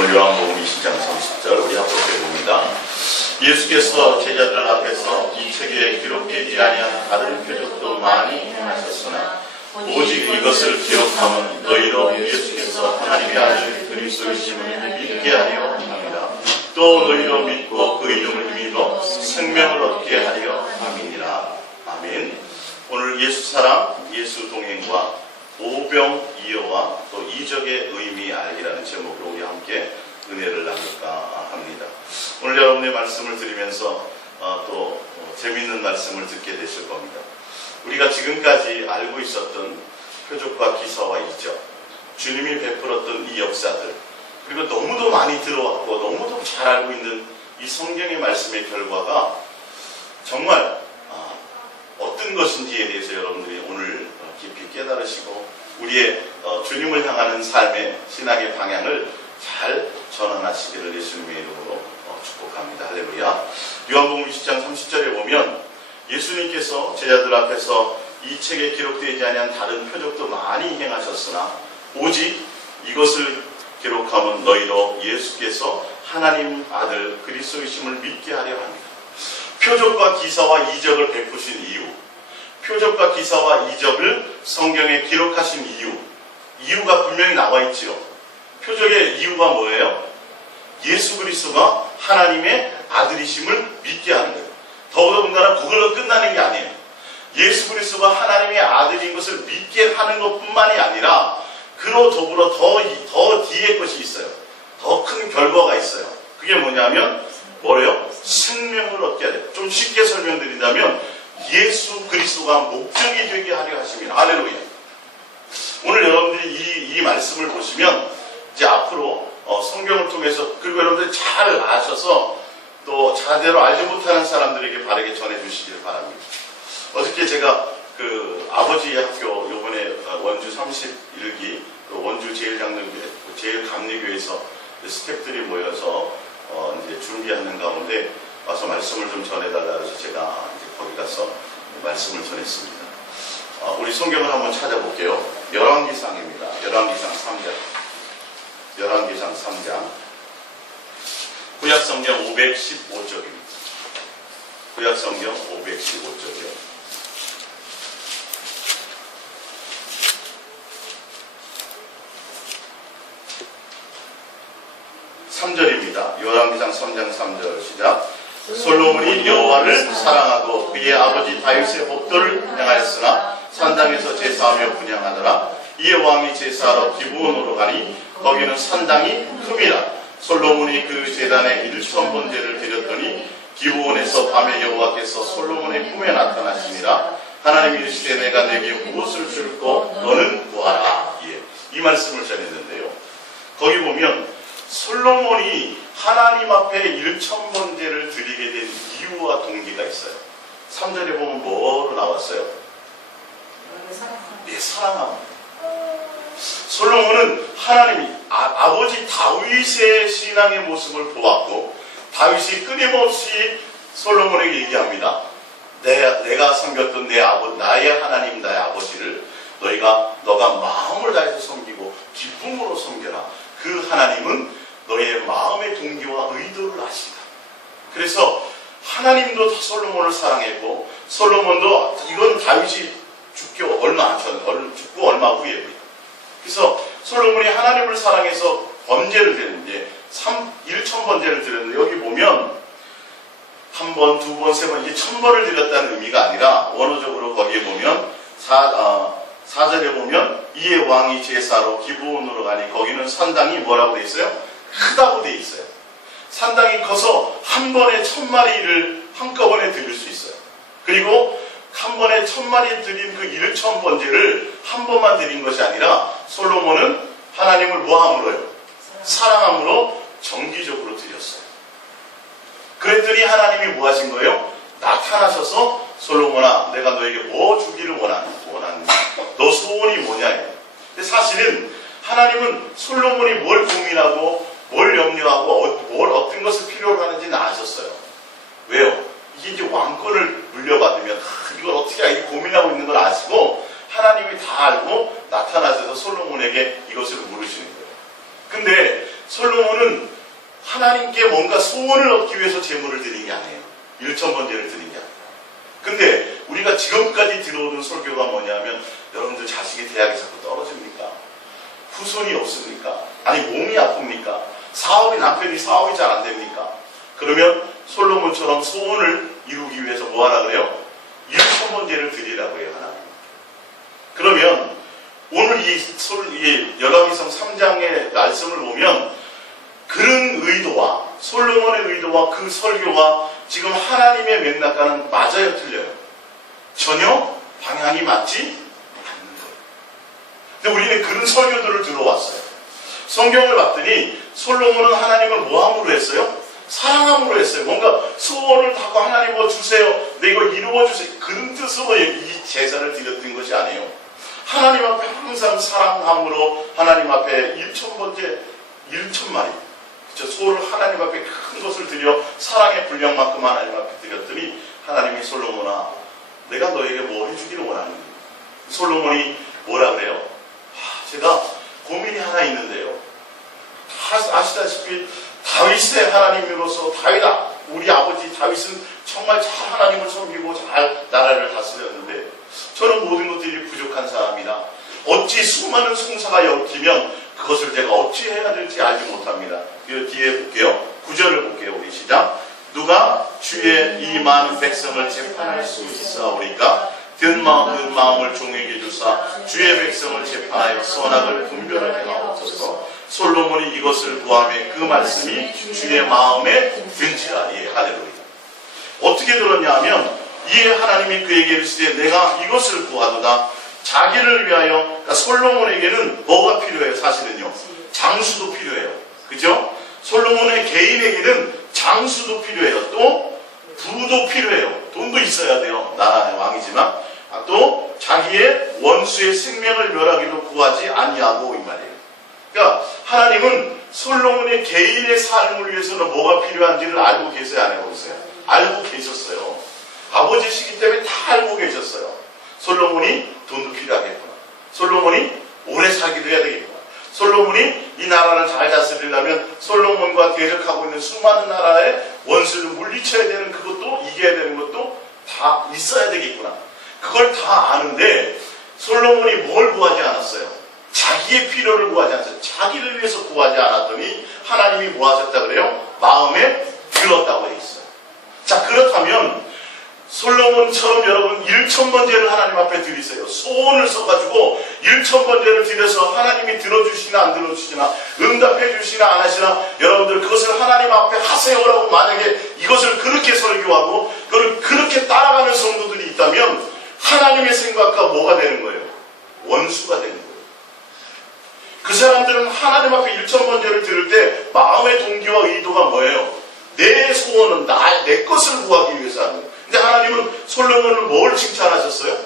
오늘 요한복음 20장 30절 우리 합독해 봅니다. 예수께서 제자들 앞에서 이 책에 기록되지 아니한 다른 표적도 많이 행하셨으나 오직 이것을 기록하면 너희로 예수께서 하나님의 아들 그리스도이심을 믿게 하려 합니다. 또 너희로 믿고 그 이름을 힘입어 생명을 얻게 하려 함이니라. 아멘. 오늘 예수 사랑, 예수 동행과 오병이어와 또 이적의 의미 알기라는 제목으로 우리 함께 은혜를 나눌까 합니다. 오늘 여러분의 말씀을 들으면서 또 재미있는 말씀을 듣게 되실 겁니다. 우리가 지금까지 알고 있었던 표적과 기사와 이적, 주님이 베풀었던 이 역사들, 그리고 너무도 많이 들어왔고 너무도 잘 알고 있는 이 성경의 말씀의 결과가 정말 어떤 것인지에 대해서 여러분들이 오늘 깊이 깨달으시고 우리의 주님을 향하는 삶의 신앙의 방향을 잘 전환하시기를 예수님의 이름으로 축복합니다. 할렐루야. 요한복음 20장 30절에 보면 예수님께서 제자들 앞에서 이 책에 기록되지 아니한 다른 표적도 많이 행하셨으나 오직 이것을 기록하면 너희로 예수께서 하나님 아들 그리스도이심을 믿게 하려 합니다. 표적과 기사와 이적을 베푸신 이유, 표적과 기사와 이적을 성경에 기록하신 이유가 분명히 나와 있지요. 표적의 이유가 뭐예요? 예수 그리스도가 하나님의 아들이심을 믿게 하는 거예요. 더더군다나 그걸로 끝나는 게 아니에요. 예수 그리스도가 하나님의 아들인 것을 믿게 하는 것뿐만이 아니라 그로 더불어 더 뒤에 것이 있어요. 더 큰 결과가 있어요. 그게 뭐냐면 뭐래요? 생명을 얻게 하려. 좀 쉽게 설명드린다면 예수 그리스도가 목적이 되게 하려 하십니다. 할렐루야. 오늘 여러분들이 이 말씀을 보시면 이제 앞으로 성경을 통해서 그리고 여러분들이 잘 아셔서 또 자대로 알지 못하는 사람들에게 바르게 전해주시길 바랍니다. 어저께 제가 그 아버지 학교 요번에 원주 31기 원주 제일감리교에서 스태프들이 모여서 이제 준비하는 가운데 와서 말씀을 좀 전해달라 해서 제가 이제 거기 가서 말씀을 전했습니다. 우리 성경을 한번 찾아볼게요. 열왕기상입니다. 열왕기상 3장. 열왕기상 3장. 구약성경 515쪽입니다. 구약성경 515쪽이요. 열왕기상 3장 3절 시작. 솔로몬이 여호와를 사랑하고 그의 아버지 다윗의 법도를 행하였으나 산당에서 제사하며 분향하더라. 이에 왕이 제사하러 기브온으로 가니 거기는 산당이 큼이라. 솔로몬이 그 제단에 1000번제를 드렸더니 기브온에서 밤에 여호와께서 솔로몬의 꿈에 나타나시니라. 하나님이 이르시되 내가 내게 무엇을 줄고 너는 구하라. 이 말씀을 전했는데요. 거기 보면 솔로몬이 하나님 앞에 1000번제를 드리게 된 이유와 동기가 있어요. 3절에 보면 뭐로 나왔어요? 네, 사랑함. 솔로몬은 하나님이 아버지 다윗의 신앙의 모습을 보았고 다윗이 끊임없이 솔로몬에게 얘기합니다. 내가 섬겼던 나의 하나님 나의 아버지를 너가 마음을 다해서 섬기고 기쁨으로 섬겨라. 그 하나님은 너의 마음의 동기와 의도를 아신다. 그래서 하나님도 솔로몬을 사랑했고 솔로몬도 이건 다윗이 죽고 얼마 후에 그래서 솔로몬이 하나님을 사랑해서 번제를 드렸는데 1000번제를 드렸는데 여기 보면 한 번, 두 번, 세 번, 이게 1000번을 드렸다는 의미가 아니라 원어적으로 거기에 보면 4절에 보면 이에 왕이 제사로 기브온으로 가니 거기는 산당이 뭐라고 되어 있어요? 크다고 되어 있어요. 산당이 커서 한 번에 1000마리를 한꺼번에 드릴 수 있어요. 그리고 한 번에 1000마리 드린 그 1000번제를 한 번만 드린 것이 아니라 솔로몬은 하나님을 뭐함으로요? 사랑함으로 정기적으로 드렸어요. 그랬더니 하나님이 뭐 하신 거예요? 나타나셔서 솔로몬아 내가 너에게 뭐 주기를 원하니? 너 소원이 뭐냐? 근데 사실은 하나님은 솔로몬이 뭘 고민하고 뭘 염려하고 어떤 것을 필요로 하는지는 아셨어요. 왜요? 이게 이제 왕권을 물려받으면 이걸 어떻게 이렇게 고민하고 있는 걸 아시고 하나님이 다 알고 나타나셔서 솔로몬에게 이것을 물으시는 거예요. 근데 솔로몬은 하나님께 뭔가 소원을 얻기 위해서 제물을 드린 게 아니에요. 일천번제를 드린 게 아니에요. 근데 우리가 지금까지 들어오는 설교가 뭐냐면, 여러분들 자식이 대학에 자꾸 떨어집니까? 후손이 없습니까? 아니 몸이 아픕니까? 남편이 사업이 잘 안 됩니까? 그러면 솔로몬처럼 소원을 이루기 위해서 뭐 하라 그래요? 일천번제를 드리라고 해요, 하나님. 그러면 오늘 이 열왕기상 3장의 말씀을 보면 그런 의도와 솔로몬의 의도와 그 설교가 지금 하나님의 맥락과는 맞아요, 틀려요? 전혀 방향이 맞지 않는 거예요. 근데 우리는 그런 설교들을 들어왔어요. 성경을 봤더니 솔로몬은 하나님을 뭐함으로 했어요? 사랑함으로 했어요. 뭔가 소원을 하고 하나님 뭐 주세요. 내 이거 이루어주세요. 그런 뜻으로 이 제사를 드렸던 것이 아니에요. 하나님 앞에 항상 사랑함으로 하나님 앞에 1,000번째 1,000마리 소를 하나님 앞에 큰 것을 드려 사랑의 분량만큼 하나님 앞에 드렸더니 하나님이 솔로몬아, 내가 너에게 뭐 해주기를 원하는데. 솔로몬이 뭐라 그래요? 제가 고민이 하나 있는데요. 다 아시다시피 다윗의 하나님으로서 우리 아버지 다윗은 정말 잘 하나님을 섬기고 잘 나라를 다스렸는데 저는 모든 것들이 부족한 사람이다. 어찌 수많은 송사가 엮이면 그것을 제가 어찌 해야 될지 알지 못합니다. 뒤에 볼게요. 9절을 볼게요. 우리 시작. 누가 주의 이 많은 백성을 재판할 수 있사오리까? 든 마음을 종에게 주사 주의 백성을 재판하여 선악을 분별하게 하옵소서. 솔로몬이 이것을 구하며 그 말씀이 주의 마음에 든지라. 예, 할렐루야. 어떻게 들었냐 하면 이 하나님이 그에게 이르시되 내가 이것을 구하도다. 자기를 위하여, 그러니까 솔로몬에게는 뭐가 필요해요? 사실은요, 장수도 필요해요. 그죠? 솔로몬의 개인에게는 장수도 필요해요. 또 부도 필요해요. 돈도 있어야 돼요. 나라의 왕이지만. 또 자기의 원수의 생명을 멸하기도 구하지 아니하고, 이 말이에요. 그러니까 하나님은 솔로몬의 개인의 삶을 위해서는 뭐가 필요한지를 알고 계세요, 안 알고 계세요? 알고 계셨어요. 아버지시기 때문에 다 알고 계셨어요. 솔로몬이 돈도 필요하겠구나. 솔로몬이 오래 살기도 해야 되겠구나. 솔로몬이 이 나라를 잘 다스리려면 솔로몬과 대적하고 있는 수많은 나라의 원수를 물리쳐야 되는 그것도, 이겨야 되는 것도 다 있어야 되겠구나. 그걸 다 아는데 솔로몬이 뭘 구하지 않았어요? 자기의 필요를 구하지 않았어요. 자기를 위해서 구하지 않았더니 하나님이 뭐 하셨다 그래요? 마음에 들었다고 돼 있어요. 자, 그렇다면 솔로몬처럼 여러분 1,000번제를 하나님 앞에 드리세요. 소원을 써가지고 1,000번제를 드려서 하나님이 들어주시나 안 들어주시나, 응답해 주시나 안 하시나, 여러분들 그것을 하나님 앞에 하세요라고 만약에 이것을 그렇게 설교하고 그걸 그렇게 따라가는 성도들이 있다면 하나님의 생각과 뭐가 되는 거예요? 원수가 되는 거예요. 그 사람들은 하나님 앞에 1,000번제를 들을 때 마음의 동기와 의도가 뭐예요? 내 소원은 내 것을 구하기 위해서 하는 거예요. 근데 하나님은 솔로몬을 뭘 칭찬하셨어요?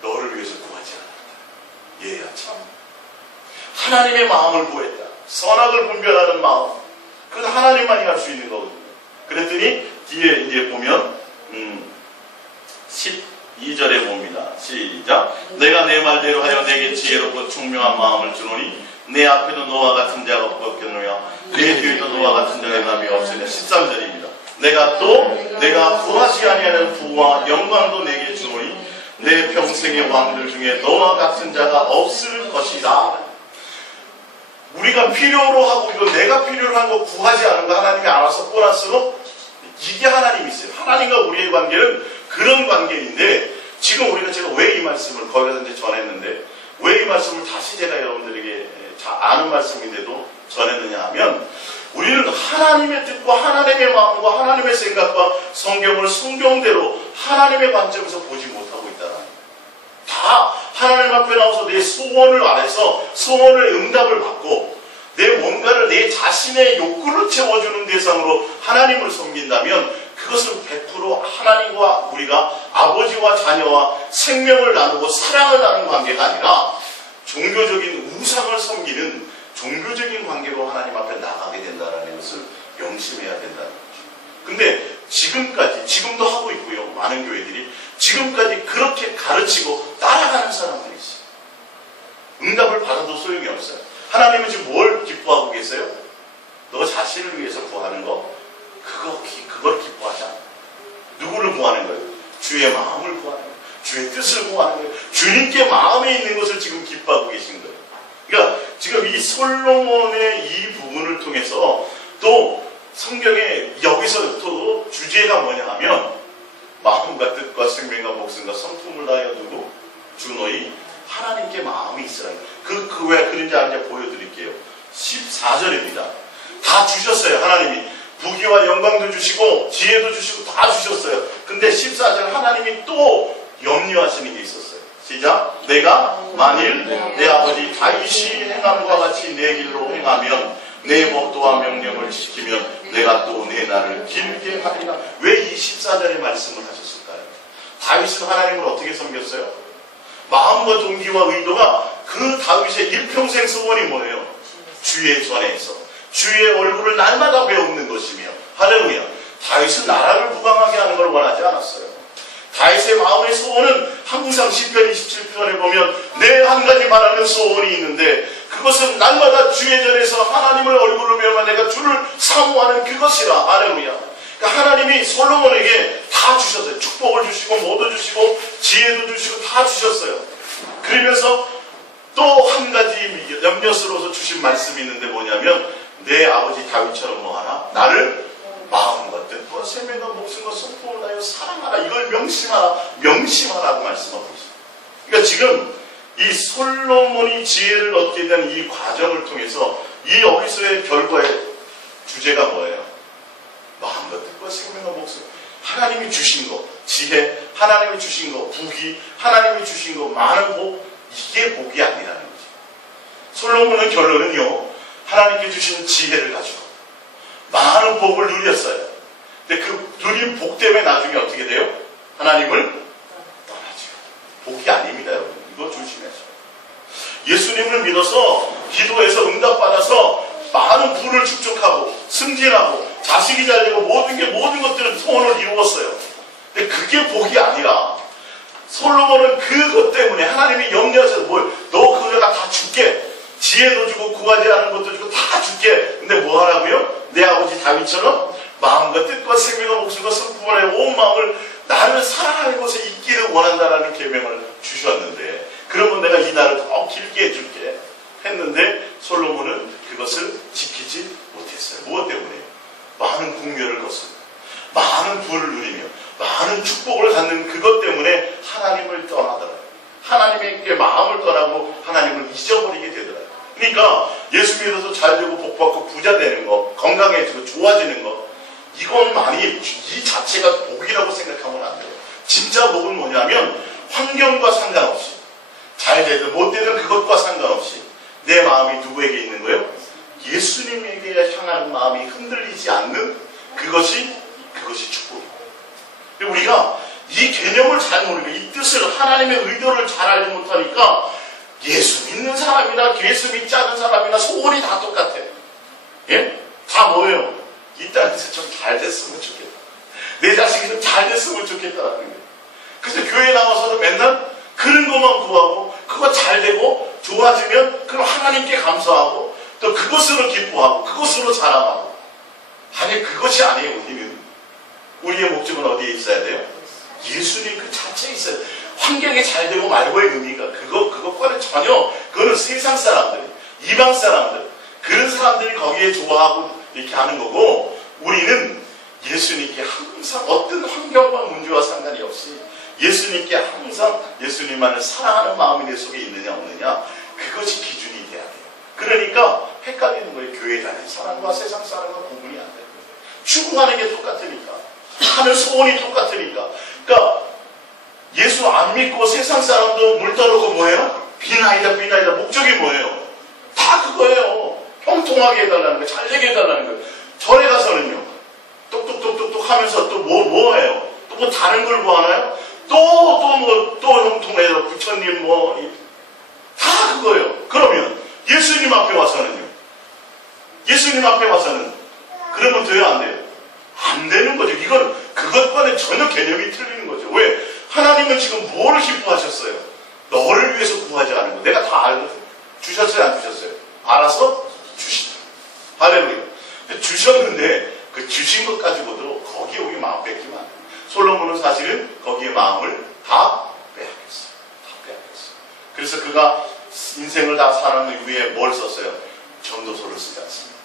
너를 위해서 구하지 않았다. 얘야 참 하나님의 마음을 구했다. 선악을 분별하는 마음. 그건 하나님만이 할 수 있는 거거든요. 그랬더니 뒤에 이제 보면 12절에 봅니다. 시작. 내가 내 말대로 하여 내게 지혜롭고 총명한 마음을 주노니 내 앞에도 너와 같은 자가 없겠느냐, 내 뒤에도 너와 같은 자의 남이 없으냐. 13절입니다. 내가 구하지 아니하는 부와 영광도 내게 주노니 내 평생의 왕들 중에 너와 같은 자가 없을 것이다. 우리가 필요로 하고 이거 내가 필요로 한 거 구하지 않은 거 하나님이 알아서 보너스로, 이게 하나님이세요. 하나님과 우리의 관계는 그런 관계인데, 지금 제가 왜 이 말씀을 거기서 이제 전했는데, 왜 이 말씀을 다시 제가 여러분들에게 잘 아는 말씀인데도 전했느냐 하면, 우리는 하나님의 뜻과 하나님의 마음과 하나님의 생각과 성경을 성경대로 하나님의 관점에서 보지 못하고 있다는 거예요. 다 하나님 앞에 나와서 내 소원을 안해서 소원을 응답을 받고 내 뭔가를 내 자신의 욕구를 채워주는 대상으로 하나님을 섬긴다면 그것은 100% 하나님과 우리가 아버지와 자녀와 생명을 나누고 사랑을 나누는 관계가 아니라 종교적인 우상을 섬기는 종교적인 관계로 하나님 앞에 나가게 된다는 것을 명심해야 된다는 거죠. 근데 지금도 하고 있고요. 많은 교회들이 지금까지 그렇게 가르치고 따라가는 사람들이 있어요. 응답을 받아도 소용이 없어요. 하나님은 지금 뭘 기뻐하고 계세요? 너 자신을 위해서 구하는 거, 그걸 기뻐하지 않아. 누구를 구하는 거예요? 주의 마음을 구하는 거예요. 주의 뜻을 구하는 거예요. 주님께 마음에 있는 것을 지금 기뻐하고 계신 거예요. 그러니까 지금 이 솔로몬의 이 부분을 통해서 또 성경에 여기서 또 주제가 뭐냐 하면 마음과 뜻과 생명과 목숨과 성품을 다하여 두고 주 너희 하나님께 마음이 있으라. 왜 그런지 이제 보여드릴게요. 14절입니다. 다 주셨어요. 하나님이 부귀와 영광도 주시고 지혜도 주시고 다 주셨어요. 근데 14절 하나님이 또 염려하시는 게 있었어요. 시작. 내가 만일 내 아버지 다윗이 행함과 같이 내 길로 행하면 내 법도와 명령을 지키면 내가 또 내 날을 길게 하리라. 왜 이 14절의 말씀을 하셨을까요? 다윗은 하나님을 어떻게 섬겼어요? 마음과 동기와 의도가 그 다윗의 일평생 소원이 뭐예요? 주의 전에서 주의 얼굴을 날마다 배우는 것이며, 할렐루야. 다윗은 나라를 부강하게 하는 걸 원하지 않았어요. 다윗의 마음의 소원은 항상 시편 27편에 보면 내 한 가지 말하는 소원이 있는데 그것은 날마다 주의 전에서 하나님을 얼굴로 배우며 내가 주를 사모하는 그것이라. 할렐루야. 그러니까 하나님이 솔로몬에게 다 주셨어요. 축복을 주시고 뭐도 주시고 지혜도 주시고 다 주셨어요. 그러면서 또 한 가지 염려스러워서 주신 말씀이 있는데 뭐냐면 내 아버지 다윗처럼 뭐하나? 나를 마음과 뜻과 생명과 목숨과 성품을 다하여 사랑하라. 이걸 명심하라고 말씀하고 있어요. 그러니까 지금 이 솔로몬이 지혜를 얻게 된 이 과정을 통해서 이 여기서의 결과의 주제가 뭐예요? 마음과 뜻과 생명과 목숨. 하나님이 주신 거, 지혜, 하나님이 주신 거, 부귀, 하나님이 주신 거, 많은 복, 이게 복이 아니라는 거죠. 솔로몬은 결론은요, 하나님께 주신 지혜를 가지고 많은 복을 누렸어요. 근데 그 누린 복 때문에 나중에 어떻게 돼요? 하나님을 떠나죠. 복이 아닙니다, 여러분. 이거 조심해서. 예수님을 믿어서 기도해서 응답받아서 많은 부를 축적하고 승진하고 자식이 잘되고 모든 것들은 소원을 이루었어요. 근데 그게 복이 아니라 솔로몬은 그것 때문에 하나님이 염려하셔서 너 그거가 다 줄게. 지혜도 주고 구하지 않은 것도 주고 다 줄게. 근데 뭐 하라고요? 내 아버지 다윗처럼 마음과 뜻과 생명과 목숨과 성품을 온 마음을 나를 사랑하는 곳에 있기를 원한다라는 계명을 주셨는데, 그러면 내가 이 날을 더 길게 해줄게 했는데 솔로몬은 그것을 지키지 못했어요. 무엇 때문에? 많은 궁멸을 거스르고 많은 부를 누리며 많은 축복을 갖는 그것 때문에 하나님을 떠나더라고요. 하나님에게 마음을 떠나고 하나님을 잊어버리게 되더라고요. 그러니까 예수 믿어서 잘되고 복받고 부자 되는 거, 건강해지고 좋아지는 거, 이것만이 이 자체가 복이라고 생각하면 안 돼요. 진짜 복은 뭐냐면 환경과 상관없이 잘 되든 못 되든 그것과 상관없이 내 마음이 누구에게 있는 거예요? 예수님에게 향하는 마음이 흔들리지 않는 그것이 축복이에요. 우리가 이 개념을 잘 모르고 이 뜻을, 하나님의 의도를 잘 알지 못하니까 예수 믿는 사람이나 예수 믿지 않는 사람이나 소원이 다 똑같아. 예? 다 뭐예요? 이 땅에서 좀 잘 됐으면 좋겠다. 내 자식이 좀 잘 됐으면 좋겠다라는 거예요. 그래서 교회 나와서도 맨날 그런 것만 구하고 그거 잘 되고 좋아지면 그럼 하나님께 감사하고 또 그것으로 기뻐하고 그것으로 자랑하고. 아니, 그것이 아니에요. 우리의 목적은 어디에 있어야 돼요? 예수님 그 자체에 있어요. 환경이 잘 되고 말고의 의미가 그것과는 전혀, 그거는 세상 사람들, 이방 사람들, 그런 사람들이 거기에 좋아하고 이렇게 하는 거고, 우리는 예수님께 항상 어떤 환경과 문제와 상관이 없이 예수님께 항상 예수님만을 사랑하는 마음이 내 속에 있느냐 없느냐, 그것이 기준이 돼야 돼요. 그러니까 헷갈리는 거예요. 교회 다니는 사람과 세상 사람과 구분이 안 돼요. 추구하는 게 똑같으니까, 하는 소원이 똑같으니까. 그러니까 예수 안 믿고 세상 사람도 물 떠놓고 뭐예요? 비나이다 목적이 뭐예요? 다 그거예요. 형통하게 해달라는 거예요. 잘되게 해달라는 거예요. 절에 가서는요, 똑똑똑똑똑 하면서 또 뭐 해요? 또 뭐 다른 걸 뭐 하나요? 또 형통해서 부처님 다 그거예요. 그러면 예수님 앞에 와서는요, 예수님 앞에 와서는 그러면 돼요, 안 돼요? 안 되는 거죠. 이건 그것과는 전혀 개념이 틀리는 거죠. 왜? 하나님은 지금 뭐를 기뻐하셨어요? 너를 위해서 구하지 않은 거. 내가 다 알거든. 주셨어요, 안 주셨어요? 알았어요. 인생을 다 살아낸 후에 뭘 썼어요? 전도서를 쓰지 않습니다.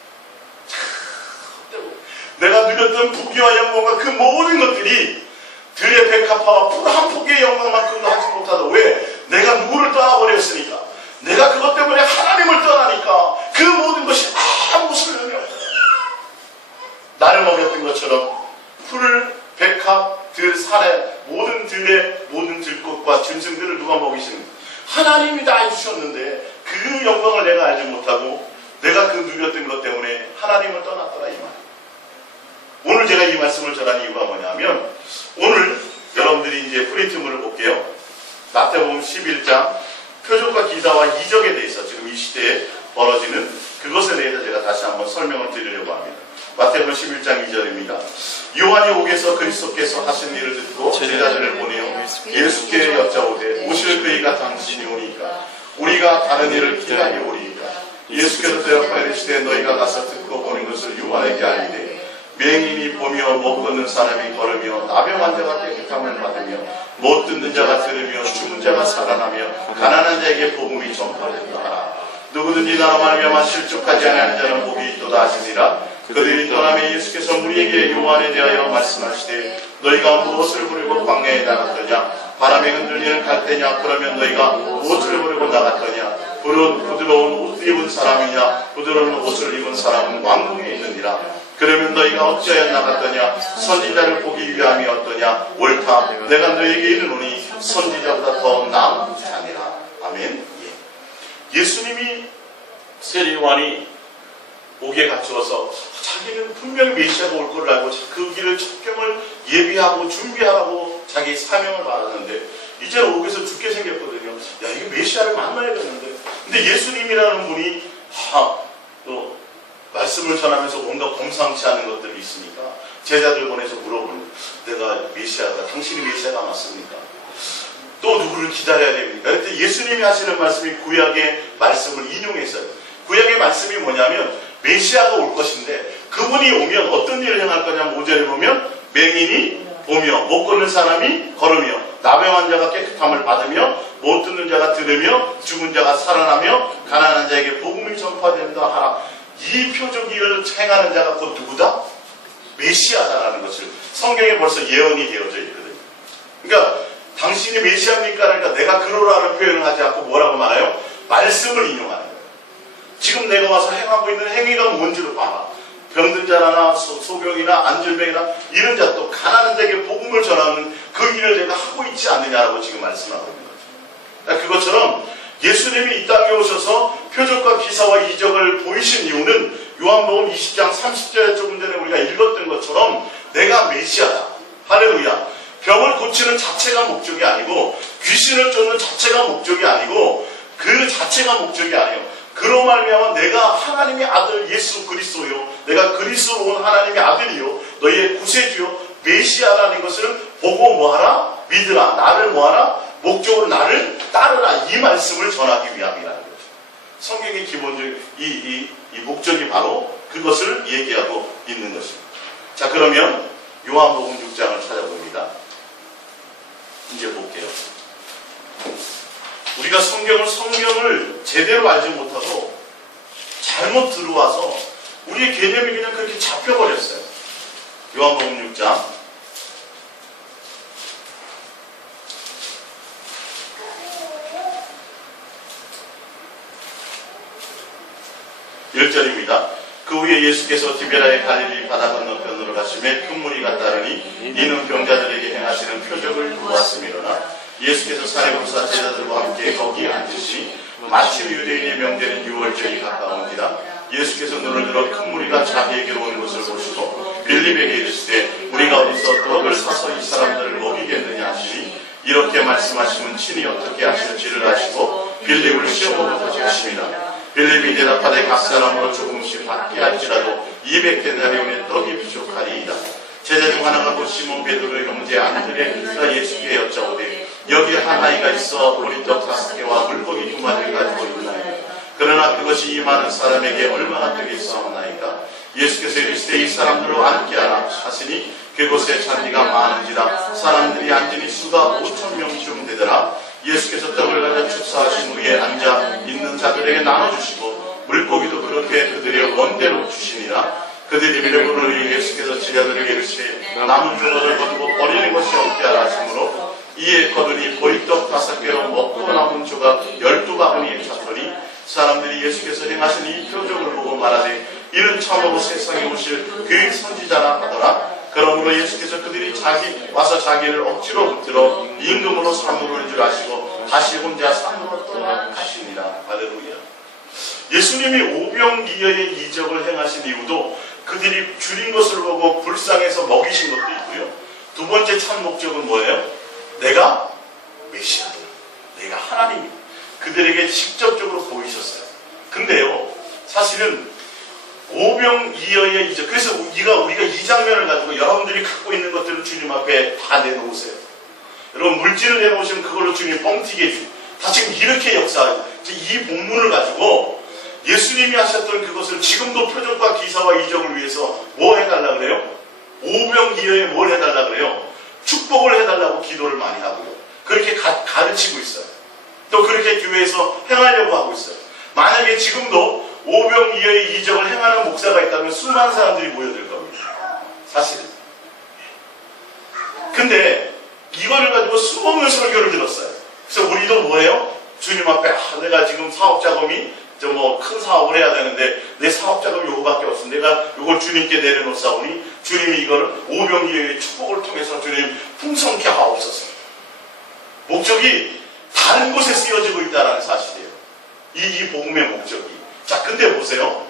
내가 누렸던 부귀와 영광과 그 모든 것들이 들의 백합화와 풀 한 포기의 영광만큼도 하지 못하다. 왜? 내가 누구를 떠나버렸으니까. 내가 그것 때문에 하나님을 떠나니까 그 모든 것이 아무 소용이 없다. 나를 먹였던 것처럼 풀, 백합, 들, 사례, 모든 들의 모든 들꽃과 짐승들을 누가 먹이시는가? 하나님이 다 해주셨는데 그 영광을 내가 알지 못하고 내가 그 누렸던 것 때문에 하나님을 떠났더라 이 말이에요. 오늘 제가 이 말씀을 전한 이유가 뭐냐면 오늘 여러분들이 이제 프린트물을 볼게요. 마태복음 11장 표적과 기사와 이적에 대해서 지금 이 시대에 벌어지는 그것에 대해서 제가 다시 한번 설명을 드리려고 합니다. 마태복음 11장 2절입니다. 요한이 옥에서 그리스도께서 하신 일을 듣고 제자들을 보내어 예수께 여짜오되 오실 그이가 당신이 오니까 우리가 다른 일을 기다리오리이까. 예수께서 대답하여 이르시되 너희가 가서 듣고 보는 것을 요한에게 알리되 맹인이 보며 못 걷는 사람이 걸으며 나병 환자가 깨끗함을 받으며 못 듣는 자가 들으며 죽은 자가 살아나며 가난한 자에게 복음이 전파된다 하라. 누구든지 나로 말미암아 실족하지 아니하는 자는 복이 있도다 하시니라. 그들이 떠나며 예수께서 우리에게 요한에 대하여 말씀하시되 너희가 무엇을 부리고 광야에 나갔더냐? 바람에 흔들리는 갈대냐? 그러면 너희가 무엇을 부리고 나갔더냐? 부드러운 옷 입은 사람이냐? 부드러운 옷을 입은 사람은 왕궁에 있느니라. 그러면 너희가 어찌하여 나갔더냐? 선지자를 보기 위함이었더냐? 옳다. 내가 너희에게 이르노니 선지자보다 더 나은 자니라. 아멘. 예수님이 세례요한이 옥에 갇혀서 자기는 분명히 메시아가 올 걸 알고 그 길을 첫경을 예비하고 준비하라고 자기 사명을 받았는데 이제는 옥에서 죽게 생겼거든요. 야, 이거 메시아를 만나야겠는데. 근데 예수님이라는 분이 또 말씀을 전하면서 뭔가 범상치 않은 것들이 있으니까 제자들 보내서 물어보는, 내가 메시아가, 당신이 메시아가 맞습니까? 또 누구를 기다려야 됩니까? 그때 예수님이 하시는 말씀이 구약의 말씀을 인용했어요. 구약의 말씀이 뭐냐면 메시아가 올 것인데 그분이 오면 어떤 일을 행할 거냐면 5절에 보면 맹인이 보며 못 걷는 사람이 걸으며 나병 환자가 깨끗함을 받으며 못 듣는 자가 들으며 죽은 자가 살아나며 가난한 자에게 복음이 전파된다 하라. 이 표적을 행하는 자가 곧 누구다? 메시아다라는 것을 성경에 벌써 예언이 되어져 있거든요. 그러니까 당신이 메시아입니까? 그러니까 내가 그러라는 표현을 하지 않고 뭐라고 말해요? 말씀을 인용하는 거예요. 지금 내가 와서 행하고 있는 행위가 뭔지를 봐라. 병든 자나 소경이나 안절병이나 이런 자 또 가난한 자에게 복음을 전하는 그 일을 내가 하고 있지 않느냐라고 지금 말씀하고 있는 거죠. 그러니까 그것처럼 예수님이 이 땅에 오셔서 표적과 기사와 이적을 보이신 이유는 요한복음 20장 30절에 조금 전에 우리가 읽었던 것처럼 내가 메시아다. 할렐루야. 병을 고치는 자체가 목적이 아니고 귀신을 쫓는 자체가 목적이 아니고 그 자체가 목적이 아니에요. 그로 말미암아 내가 하나님의 아들 예수 그리스도요, 내가 그리스도로 온 하나님의 아들이요, 너희의 구세주요, 메시아라는 것을 보고 뭐하라? 믿으라. 나를 뭐하라? 목적으로 나를 따르라. 이 말씀을 전하기 위함이라는 거죠. 성경의 기본적인 이 목적이 바로 그것을 얘기하고 있는 것입니다. 자, 그러면 요한복음 6장을 찾아봅니다. 이제 볼게요. 우리가 성경을 제대로 알지 못하고 잘못 들어와서 우리의 개념이 그냥 그렇게 잡혀버렸어요. 요한복음 6장 1절입니다. 그 후에 예수께서 디베라의 갈릴리 바다 건너편으로 가시매 큰 무리가 따르니 이는 병자들에게 행하시는 표적을 보았음이로나 예수께서 산에 오사 제자들과 함께 거기에 앉으시니 마침 유대인의 명절인 6월절이 가까운지라. 예수께서 눈을 들어 큰 무리가 자기에게로 오는 것을 보시고 빌립에게 이르시되 우리가 어디서 떡을 사서 이 사람들을 먹이겠느냐 하시니 이렇게 말씀하시면 친히 어떻게 하실지를 아시고 빌립을 시험하고자 하십니다. 빌립이 대답하되 각 사람으로 조금씩 받게 할지라도 200데나리온의 떡이 부족하리이다. 제자 중 하나가 곧 시몬 베드로의 형제 안드레가 예수께 여짜오되 여기 한 아이가 있어 보리떡 5개와 물고기 2마리를 가지고 있나이까. 그러나 그것이 이 많은 사람에게 얼마나 되겠사옵나이까. 예수께서 이르시되 이 사람들로 앉게하라 하시니 그곳에 잔디가 많은지라 사람들이 앉으니 수가 5,000명쯤 되더라. 예수께서 떡을 가져 축사하신 후에 앉아 있는 자들에게 나눠주시고 물고기도 그렇게 그들의 원대로 주시니라. 그들이 배부르니 예수께서 제자들에게 이르시되 남은 조각을 거두고 버리는 것이 없게 하라 하시므로 이에 거두니 보리떡 5개로 먹고 남은 조각 12바구니에 찼더니 사람들이 예수께서 행하신 이 표적을 보고 말하되 이는 참으로 세상에 오실 그 선지자라 하더라. 그러므로 예수께서 그들이 와서 자기를 억지로 붙들어 임금으로 사무를 줄 아시고 다시 혼자 산으로 떠나가시니라. 할렐루야. 예수님이 오병이어의 이적을 행하신 이유도 그들이 줄인 것을 보고 불쌍해서 먹이신 것도 있고요. 두 번째 참 목적은 뭐예요? 내가 메시아다, 내가 하나님이다, 그들에게 직접적으로 보이셨어요. 근데요, 사실은 오병이어의 이적, 그래서 우리가 이 장면을 가지고 여러분들이 갖고 있는 것들을 주님 앞에 다 내놓으세요. 여러분 물질을 내놓으시면 그걸로 주님 뻥튀기 해주고 다 지금 이렇게 역사하죠. 이 본문을 가지고 예수님이 하셨던 그것을 지금도 표적과 기사와 이적을 위해서 뭐 해달라 그래요? 오병이어에 뭘 해달라 그래요? 축복을 해달라고 기도를 많이 하고요. 그렇게 가르치고 있어요. 또 그렇게 교회에서 행하려고 하고 있어요. 만약에 지금도 오병이어의 이적을 행하는 목사가 있다면 수많은 사람들이 모여들 겁니다. 사실은. 근데 이거를 가지고 수없는 설교를 들었어요. 그래서 우리도 뭐예요? 주님 앞에 내가 지금 사업 자금이 큰 사업을 해야 되는데 내 사업 자금이 요거밖에 없어. 내가 요걸 주님께 내려놓사오니 주님이 이거를 오병이어의 축복을 통해서 주님 풍성케 하옵소서. 목적이 다른 곳에 쓰여지고 있다는 사실이에요. 이 복음의 목적이. 자, 근데 보세요.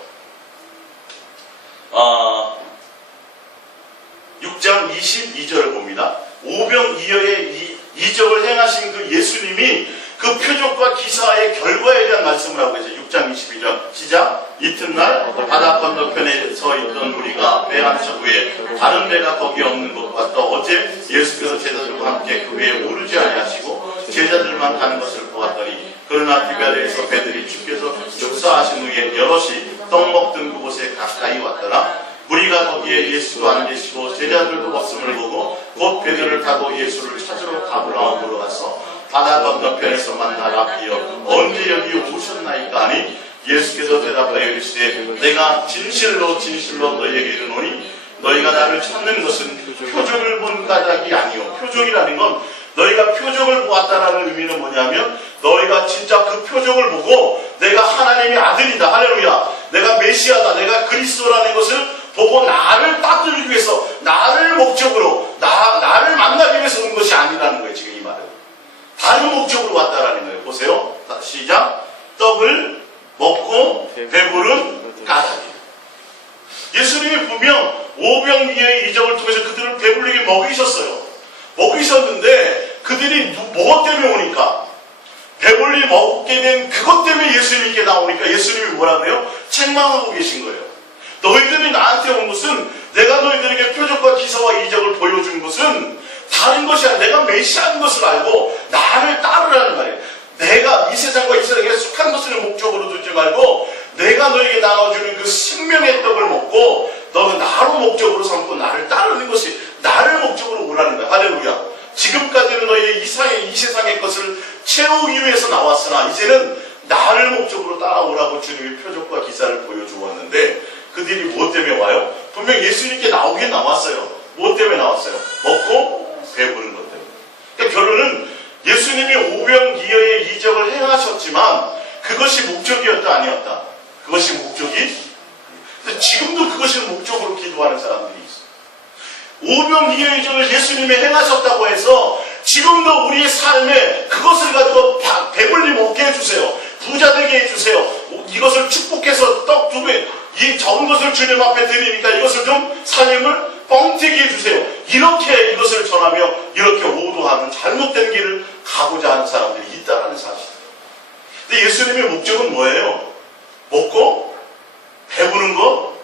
6장 22절을 봅니다. 오병이어의 이적을 행하신 그 예수님이 그 표적과 기사의 결과에 대한 말씀을 하고 계세요. 6장 22절 시작. 이튿날 바다 건너편에 서 있던 우리가 배 안착 후에 다른 배가 거기 없는 것과 또 어제 예수께서 제자들과 함께 그 배에 오르지 아니하시고 제자들만 가는 것을 보았더니 그러나 디베레에서 배들이 주께서 축사하신 후에 여럿이 떡 먹던 그곳에 가까이 왔더라. 무리가 거기에 예수도 안 계시고 제자들도 없음을 보고 곧 배들을 타고 예수를 찾으러 가브라움으로 가서 바다 건너편에서 만나라 하여 언제 여기 오셨나이까 하니 예수께서 대답하여 이르시되 내가 진실로 진실로 너희에게 이르노니 너희가 나를 찾는 것은 표적을 본 까닭이 아니요. 표적이라는 건 너희가 표적을 보았다라는 의미는 뭐냐면 너희가 진짜 그 표적을 보고 내가 하나님의 아들이다, 할렐루야, 내가 메시아다, 내가 그리스도라는 것을 보고 나를 따르기 위해서, 나를 목적으로 나를 만나기 위해서 온 것이 아니라는 거예요. 지금 이 말은 다른 목적으로 왔다라는 거예요. 보세요. 시작. 떡을 먹고 배부른 까닭이에요. 예수님이 분명 오병이어의 이적을 통해서 그들을 배불리게 먹이셨어요. 먹이셨는데 그들이 뭐 때문에 오니까, 배불리 먹게 된 그것 때문에 예수님께 나오니까 예수님이 뭐라 그래요? 책망하고 계신 거예요. 너희들이 나한테 온 것은, 내가 너희들에게 표적과 기사와 이적을 보여준 것은 다른 것이 아니라 내가 메시아인 것을 알고 나를 따르라는 말이에요. 내가 이 세상과 이 세상에 속한 것을 목적으로 두지 말고 내가 너에게 나눠주는 그 생명의 떡을 먹고 너는 나로 목적으로 삼고 나를 따르는 것이, 나를 목적으로 오라는 거야. 할렐루야. 지금까지는 너희의 이 세상의 것을 채우기 위해서 나왔으나 이제는 나를 목적으로 따라오라고 주님이 표적과 기사를 보여주었는데 그들이 무엇 때문에 와요? 분명 예수님께 나오긴 나왔어요. 무엇 때문에 나왔어요? 먹고 배부른 것 때문에. 그러니까 결론은 예수님이 오병이어의 이적을 행하셨지만 그것이 목적이었다 아니었다? 그것이 목적이? 근데 지금도 그것이 목적으로 기도하는 사람들이 있어요. 오병이어의 이적을 예수님이 행하셨다고 해서 지금도 우리의 삶에 그것을 가지고 배불리 먹게 해주세요. 부자 되게 해주세요. 이것을 축복해서 떡 2배, 이 적은 것을 주님 앞에 드리니까 이것을 좀 삶을 뻥튀기 해주세요. 이렇게 이것을 전하며 이렇게 오도하는 잘못된 길을 가고자 하는 사람들이 있다는 사실이에요. 근데 예수님의 목적은 뭐예요? 먹고 배부른 거,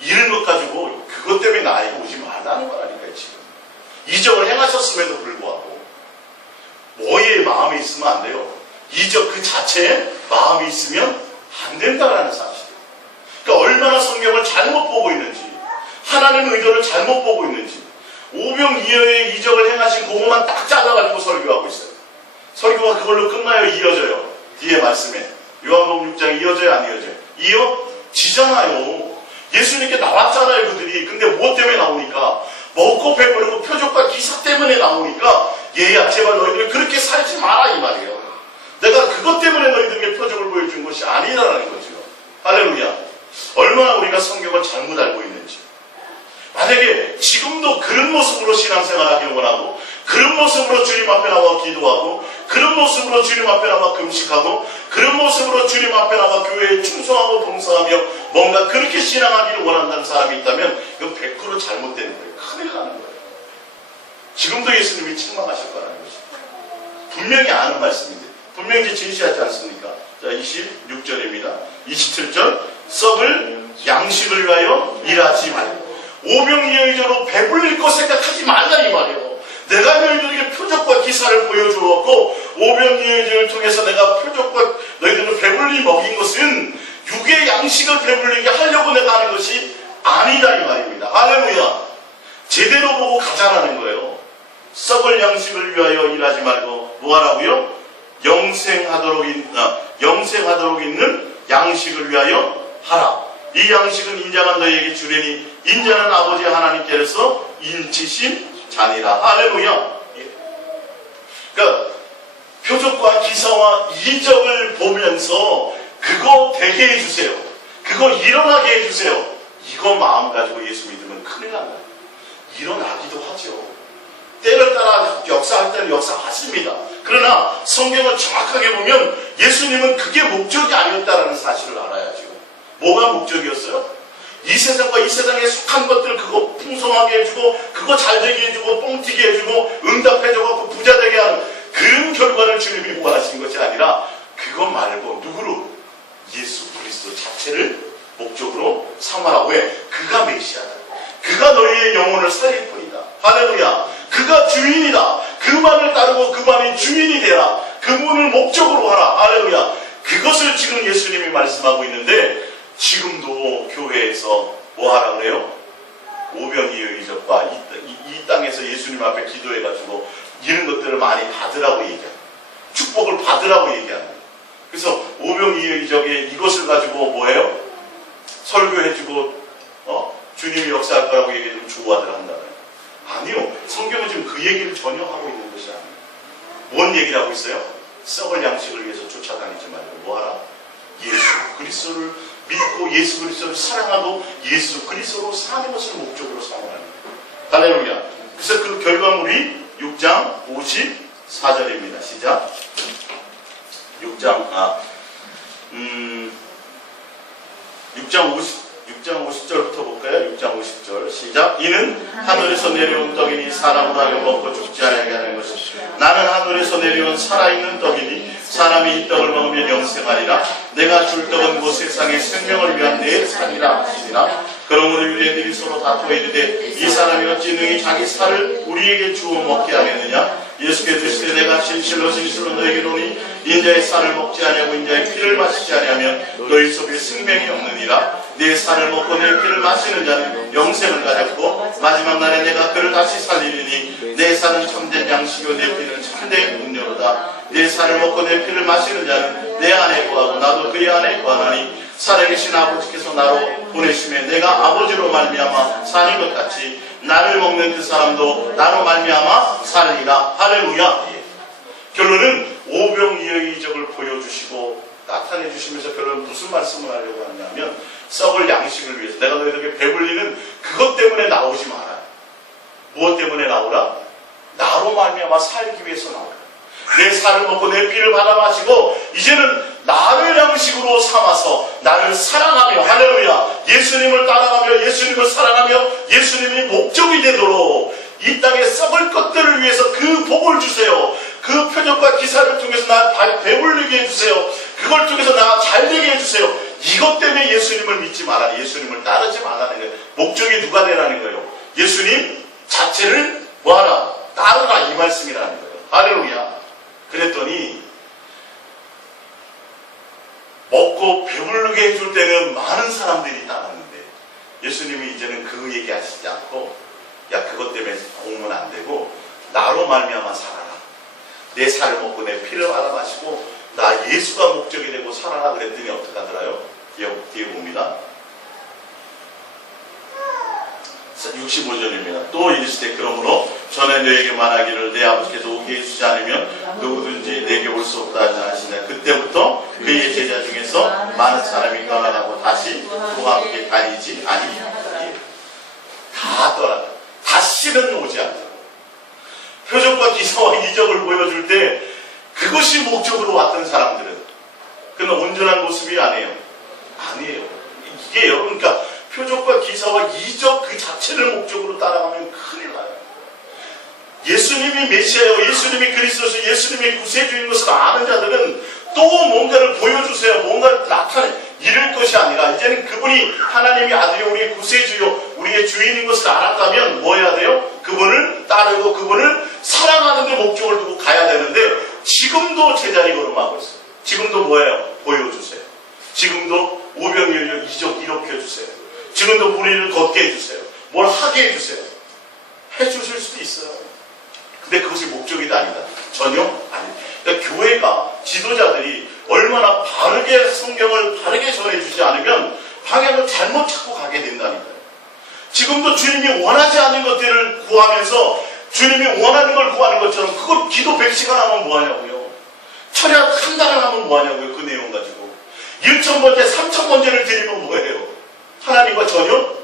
잃은 것 가지고 그것 때문에 나에게 오지 말라는 거라니까요. 지금 이적을 행하셨음에도 불구하고 뭐에 마음이 있으면 안 돼요. 이적 그 자체에 마음이 있으면 안 된다는 사실이에요. 그러니까 얼마나 성경을 잘못 보고 있는지, 하나님의 의도를 잘못 보고 있는지, 오병이어의 이적을 행하신 그것만 딱 잘라가지고 설교하고 있어요. 설교가 그걸로 끝나요? 이어져요? 뒤에 말씀에 요한복음 6장에 이어져요? 안 이어져요? 이어지잖아요. 예수님께 나왔잖아요 그들이. 근데 무엇 때문에 나오니까? 먹고 배부르고 표적과 기사 때문에 나오니까 얘야 제발 너희들 그렇게 살지 마라 이 말이에요. 내가 그것 때문에 너희들에게 표적을 보여준 것이 아니라는 거죠. 할렐루야. 얼마나 우리가 성경을 잘못 알고 있는지. 만약에 지금도 그런 모습으로 신앙생활 하기를 원하고 그런 모습으로 주님 앞에 나와 기도하고 그런 모습으로 주님 앞에 나와 금식하고 그런 모습으로 주님 앞에 나와 교회에 충성하고 봉사하며 뭔가 그렇게 신앙하기를 원한다는 사람이 있다면 이건 100% 잘못되는 거예요. 큰일 나는 거예요. 지금도 예수님이 책망하실 거라는 것입니다. 분명히 아는 말씀인데 분명히 진시하지 않습니까? 자, 26절입니다. 27절 썩을 양식을 위하여 일하지 말고 오병이어의저로 배불릴 것 생각하지 말라 이 말이에요. 내가 너희들에게 표적과 기사를 보여주었고 오병이어의저를 통해서 내가 표적과 너희들을 배불리 먹인 것은 육의 양식을 배불리게 하려고 내가 하는 것이 아니다 이 말입니다. 할렐루야. 제대로 보고 가자라는 거예요. 썩을 양식을 위하여 일하지 말고 뭐하라고요? 영생하도록 있는 양식을 위하여 하라. 이 양식은 인자가 너희에게 주려니 인자는 아버지 하나님께서 인치신 자니라. 할렐루야. 그러니까 표적과 기사와 이적을 보면서 그거 되게 해주세요. 그거 일어나게 해주세요. 이거 마음 가지고 예수 믿으면 큰일 납니다. 일어나기도 하죠. 때를 따라 역사할 때는 역사하십니다. 그러나 성경을 정확하게 보면 예수님은 그게 목적이 아니었다는 사실을 알아야죠. 뭐가 목적이었어요? 이 세상과 이 세상에 속한 것들 그거 풍성하게 해주고 그거 잘되게 해주고 뻥튀게 해주고 응답해주고 부자 되게 하는 그런 결과를 주님이 원하신 것이 아니라 그거 말고 누구로? 예수 그리스도 자체를 목적으로 삼아라. 왜? 그가 메시아다. 그가 너희의 영혼을 살릴 뿐이다. 할렐루야. 그가 주인이다. 그만을 따르고 그만이 주인이 되라. 그분을 목적으로 하라. 할렐루야. 그것을 지금 예수님이 말씀하고 있는데 지금도 교회에서 뭐 하라 그래요? 오병이어의적과 이 땅에서 예수님 앞에 기도해가지고 이런 것들을 많이 받으라고 얘기합니다. 축복을 받으라고 얘기합니다. 그래서 오병이어의적에 이것을 가지고 뭐해요? 설교해주고 주님이 역사할 거라고 얘기해주면 좋아들 한다는. 아니요. 성경은 지금 그 얘기를 전혀 하고 있는 것이 아니에요. 뭔 얘기를 하고 있어요? 썩을 양식을 위해서 쫓아다니지 말고 뭐하라? 예수 그리스도를 믿고 예수 그리스도를 사랑하고 예수 그리스도로 사는 것을 목적으로 삼으라는 거예요. 할렐루야. 그래서 그 결과물이 6장 54절입니다. 시작. 6장 50절부터 볼까요? 6장 50절 시작. 이는 하늘에서 내려온 떡이니 사람으로 하여 먹고 죽지 않게 하는 것이다. 나는 하늘에서 내려온 살아있는 떡이니 사람이 이 떡을 먹으면 영생하리라. 내가 줄 떡은 곧 세상의 생명을 위한 내 살이라 하시니라. 그러므로 유대인들이 서로 다투어 이르되 이 사람이 어찌 능히 자기 살을 우리에게 주어 먹게 하겠느냐. 예수께서 주시되 내가 진실로 너에게 이르노니 인자의 살을 먹지 아니하고 인자의 피를 마시지 아니하면 너희 속에 생명이 없느니라. 내 살을 먹고 내 피를 마시는 자는 영생을 가졌고 마지막 날에 내가 그를 다시 살리리니 내 살은 참된 양식이요 내 피는 참된 음료로다. 내 살을 먹고 내 피를 마시는 자는 내 안에 거하고 나도 그의 안에 거하나니 살아계신 아버지께서 나로 보내심에 내가 아버지로 말미암아 사는 것 같이 나를 먹는 그 사람도 나로 말미암아 살리라. 할렐루야. 결론은 오병이어의적을 보여주시고 나타내 주시면서 결론은 무슨 말씀을 하려고 하냐면 썩을 양식을 위해서 내가 너희들에게 배불리는 그것 때문에 나오지 마라. 무엇 때문에 나오라? 나로 말미암아 살기 위해서 나오라. 내 살을 먹고 내 피를 받아 마시고 이제는 나를 양식으로 삼아서 나를 사랑하며 할렐루야 예수님을 따라가며 예수님을 사랑하며 예수님이 목적이 되도록 이 땅에 썩을 것들을 위해서 그 복을 주세요. 그 표적과 기사를 통해서 나 배불리게 해주세요. 그걸 통해서 나 잘되게 해주세요. 이것 때문에 예수님을 믿지 말라. 예수님을 따르지 말라는 거예요. 목적이 누가 되라는 거예요? 예수님 자체를 뭐하라? 따르라 이 말씀이라는 거예요. 할렐루야. 그랬더니 먹고 배부르게 해줄 때는 많은 사람들이 따랐는데 예수님이 이제는 그 얘기 하시지 않고 야 그것 때문에 오면 안 되고 나로 말미암아 살아라. 내 살을 먹고 내 피를 말아 마시고 나 예수가 목적이 되고 살아라 그랬더니 어떻게 하더라요? 뒤에 봅니다. 65절입니다. 또 이르시되 그러므로 전에 너에게 말하기를 내 아버지께서 오게 해주지 않으면 누구든지 내게 올 수 없다 하지 않으시냐. 그때부터 그의 제자 중에서 많은 사람이 떠나가고 다시 그와 함께 다니지 아니하더라. 다 떠나가. 다시는 오지 않더라. 표적과 기사와 이적을 보여줄 때 그것이 목적으로 왔던 사람들은 그는 온전한 모습이 아니에요. 이게요. 그러니까 표적과 기사와 이적 그 자체를 목적으로 따라가면 큰일 나요. 예수님이 메시아요, 예수님이 그리스도시, 예수님이 구세주인 것을 아는 자들은 또 뭔가를 보여주세요. 뭔가를 나타내 이럴 것이 아니라 이제는 그분이 하나님이 아들이 우리의 구세주요, 우리의 주인인 것을 알았다면 뭐 해야 돼요? 그분을 따르고 그분을 사랑하는 데 목적을 두고 가야 되는데 지금도 제자리 걸음하고 있어요. 지금도 뭐예요? 보여주세요. 지금도 오병이어서 이적 일으켜주세요. 지금도 무리를 걷게 해주세요. 뭘 하게 해주세요. 해주실 수도 있어요. 근데 그것이 목적이다 아니다. 전혀 아니다. 그러니까 교회가 지도자들이 얼마나 바르게 성경을 바르게 전해주지 않으면 방향을 잘못 찾고 가게 된다니까요. 지금도 주님이 원하지 않는 것들을 구하면서 주님이 원하는 걸 구하는 것처럼 그걸 기도 100시간 하면 뭐하냐고요. 철학 한 달을 하면 뭐하냐고요. 그 내용 가지고 1,000번째 3,000번째를 드리면 뭐예요. 하나님과 전혀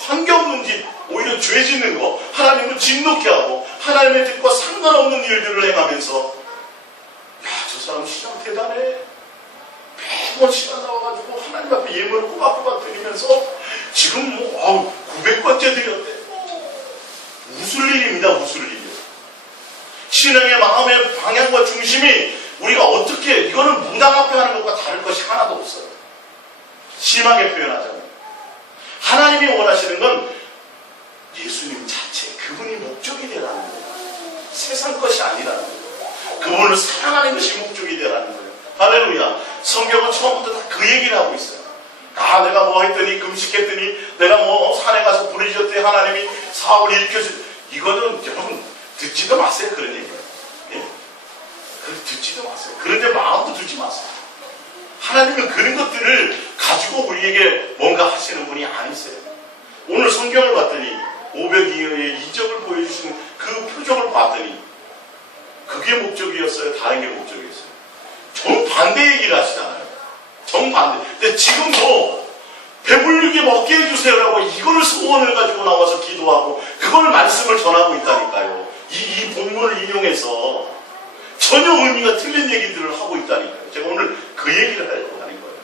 관계없는 짓, 오히려 죄 짓는 거, 하나님을 진노케 하고 하나님의 뜻과 상관없는 일들을 행하면서 야, 저 사람 신앙 대단해. 매번 시간 나와가지고 하나님 앞에 예물을 꼬박꼬박 드리면서 지금 900번째 드렸대. 웃을 일입니다. 웃을 일이요. 신앙의 마음의 방향과 중심이 우리가 어떻게 이거는 무당 앞에 하는 것과 다를 것이 하나도 없어요. 심하게 표현하자면 하나님이 원하시는 건 예수님 자체, 그분이 목적이 되라는 거예요. 세상 것이 아니라는 거예요. 그분을 사랑하는 것이 목적이 되라는 거예요. 할렐루야. 성경은 처음부터 다 그 얘기를 하고 있어요. 내가 뭐 했더니, 금식했더니, 내가 뭐 산에 가서 부르짖었더니 하나님이 사업을 일으켜주. 이거는 여러분 듣지도 마세요. 그런 얘기예요. 예? 듣지도 마세요. 그런데 마음도 두지 마세요. 하나님은 그런 것들을 가지고 우리에게 뭔가 하시는 분이 아니세요. 오늘 성경을 봤더니 500여의 이적을 보여주시는 그 표적을 봤더니 그게 목적이었어요? 다른 게 목적이었어요? 정반대 얘기를 하시잖아요. 정반대. 근데 지금도 배불리게 먹게 해주세요라고 이걸 소원을 가지고 나와서 기도하고 그걸 말씀을 전하고 있다니까요. 이 본문을 인용해서 전혀 의미가 틀린 얘기들을 하고 있다니까요. 제가 오늘 그 얘기를 하려고 하는 거예요.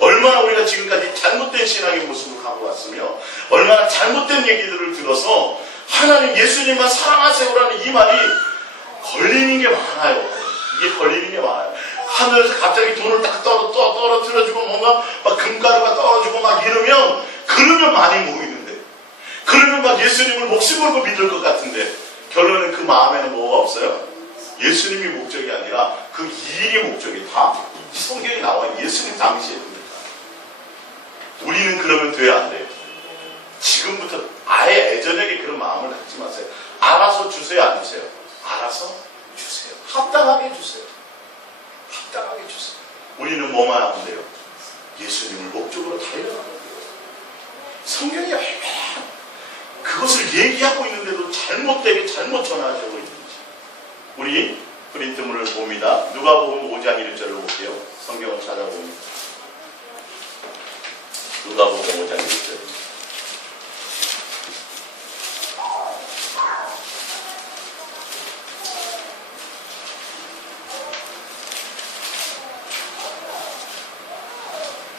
얼마나 우리가 지금까지 잘못된 신앙의 모습을 갖고 왔으며 얼마나 잘못된 얘기들을 들어서 하나님 예수님만 사랑하세요라는 이 말이 걸리는 게 많아요. 이게 걸리는 게 많아요. 하늘에서 갑자기 돈을 딱 떨어뜨려주고 뭔가 막 금가루가 떨어지고 막 이러면 그러면 많이 모이는데 그러면 막 예수님을 목숨 걸고 믿을 것 같은데 결론은 그 마음에는 뭐가 없어요? 예수님이 목적이 아니라 그 일이 목적이 다 성경이 나와요. 예수님 당시에 그러니까 우리는 그러면 돼야 안 돼요. 지금부터 아예 예전에게 그런 마음을 갖지 마세요. 알아서 주세요, 안 주세요? 알아서 주세요. 합당하게 주세요. 합당하게 주세요. 우리는 뭐만 하면 돼요? 예수님을 목적으로 달려가는 거예요. 성경이 얼마나 그것을 얘기하고 있는데도 잘못되게 잘못 전하고 있는지. 우리 프린트물을 봅니다. 누가복음 5장 1절을 볼게요. 성경을 찾아봅니다. 누가복음 5장 1절.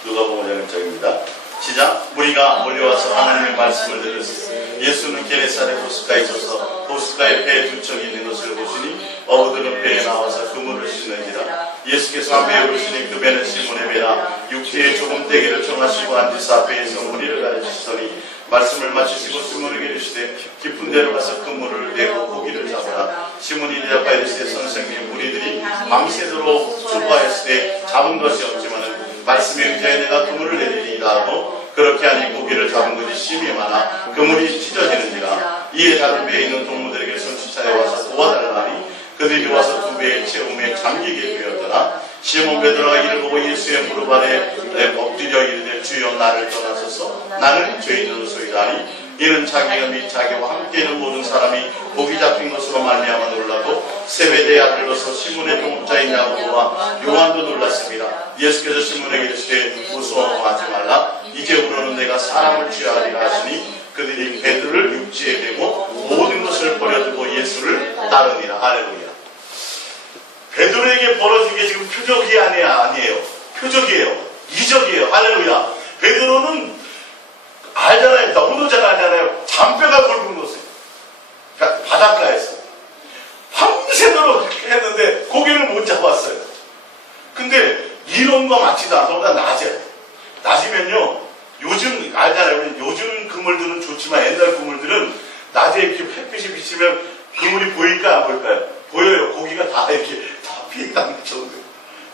누가복음 5장 1절입니다. 시작. 무리가 몰려와서 하나님의 말씀을 들었으니 예수는 게네사렛 호숫가에 서서 호숫가에 배 두 척이 있는 것을 보시니 어부들은 배에 나와서 그물을 씻는지라. 예수께서 한 배에 오르시니 그 배는 시몬의 배라. 육지에 조금 떼기를 정하시고 앉으사 배에서 무리를 가르치시더니 말씀을 마치시고 시몬에게 이르시되 깊은 데로 가서 그물을 내고 고기를 잡으라. 시몬이 대답하여 이르시되 선생님, 우리들이 밤새도록 수고하였으되 잡은 것이 없지만은 말씀에 의지하여 내가 그물을 내리리이다 하고 그렇게 하니 고기를 잡은 것이 심히 많아 그물이 찢어지는지라. 이에 다른 배에 있는 동무들에게 손짓하여 와서 도와달라 하니 그들이 와서 두 후에 체험에 잠기게 되었더라. 시몬 베드로가 이를 보고 예수의 무릎 아래 엎드려 이르되 주여 나를 떠나소서 나는 죄인으로소이다니. 이는 자기가 및 자기와 함께 있는 모든 사람이 복이 잡힌 것으로 말미암아 놀라고 세베대의 아들로서 시몬의 동업자인 야고보와 요한도 놀랐습니다. 예수께서 시몬에게 이르시되 무서워하지 말라. 이제부로는 내가 사람을 취하리라 하시니 그들이 베드로를 육지에 대고 모든 것을 버려두고 예수를 따르니라. 할렐루야. 베드로에게 벌어진 게 지금 표적이 아니에요. 표적이에요. 이적이에요. 할렐루야. 베드로는 알잖아요. 너무도 잘 알잖아요. 잔뼈가 굵은 곳에 바닷가에서 밤새도록 했는데 고기를 못 잡았어요. 근데 이런 거 맞지도 않아. 낮이면요. 요즘 알잖아요. 요즘 그물들은 좋지만 옛날 그물들은 낮에 이렇게 햇빛이 비치면 그물이 보일까 안 보일까요? 보여요. 고기가 다 이렇게 다 피해가는 정도.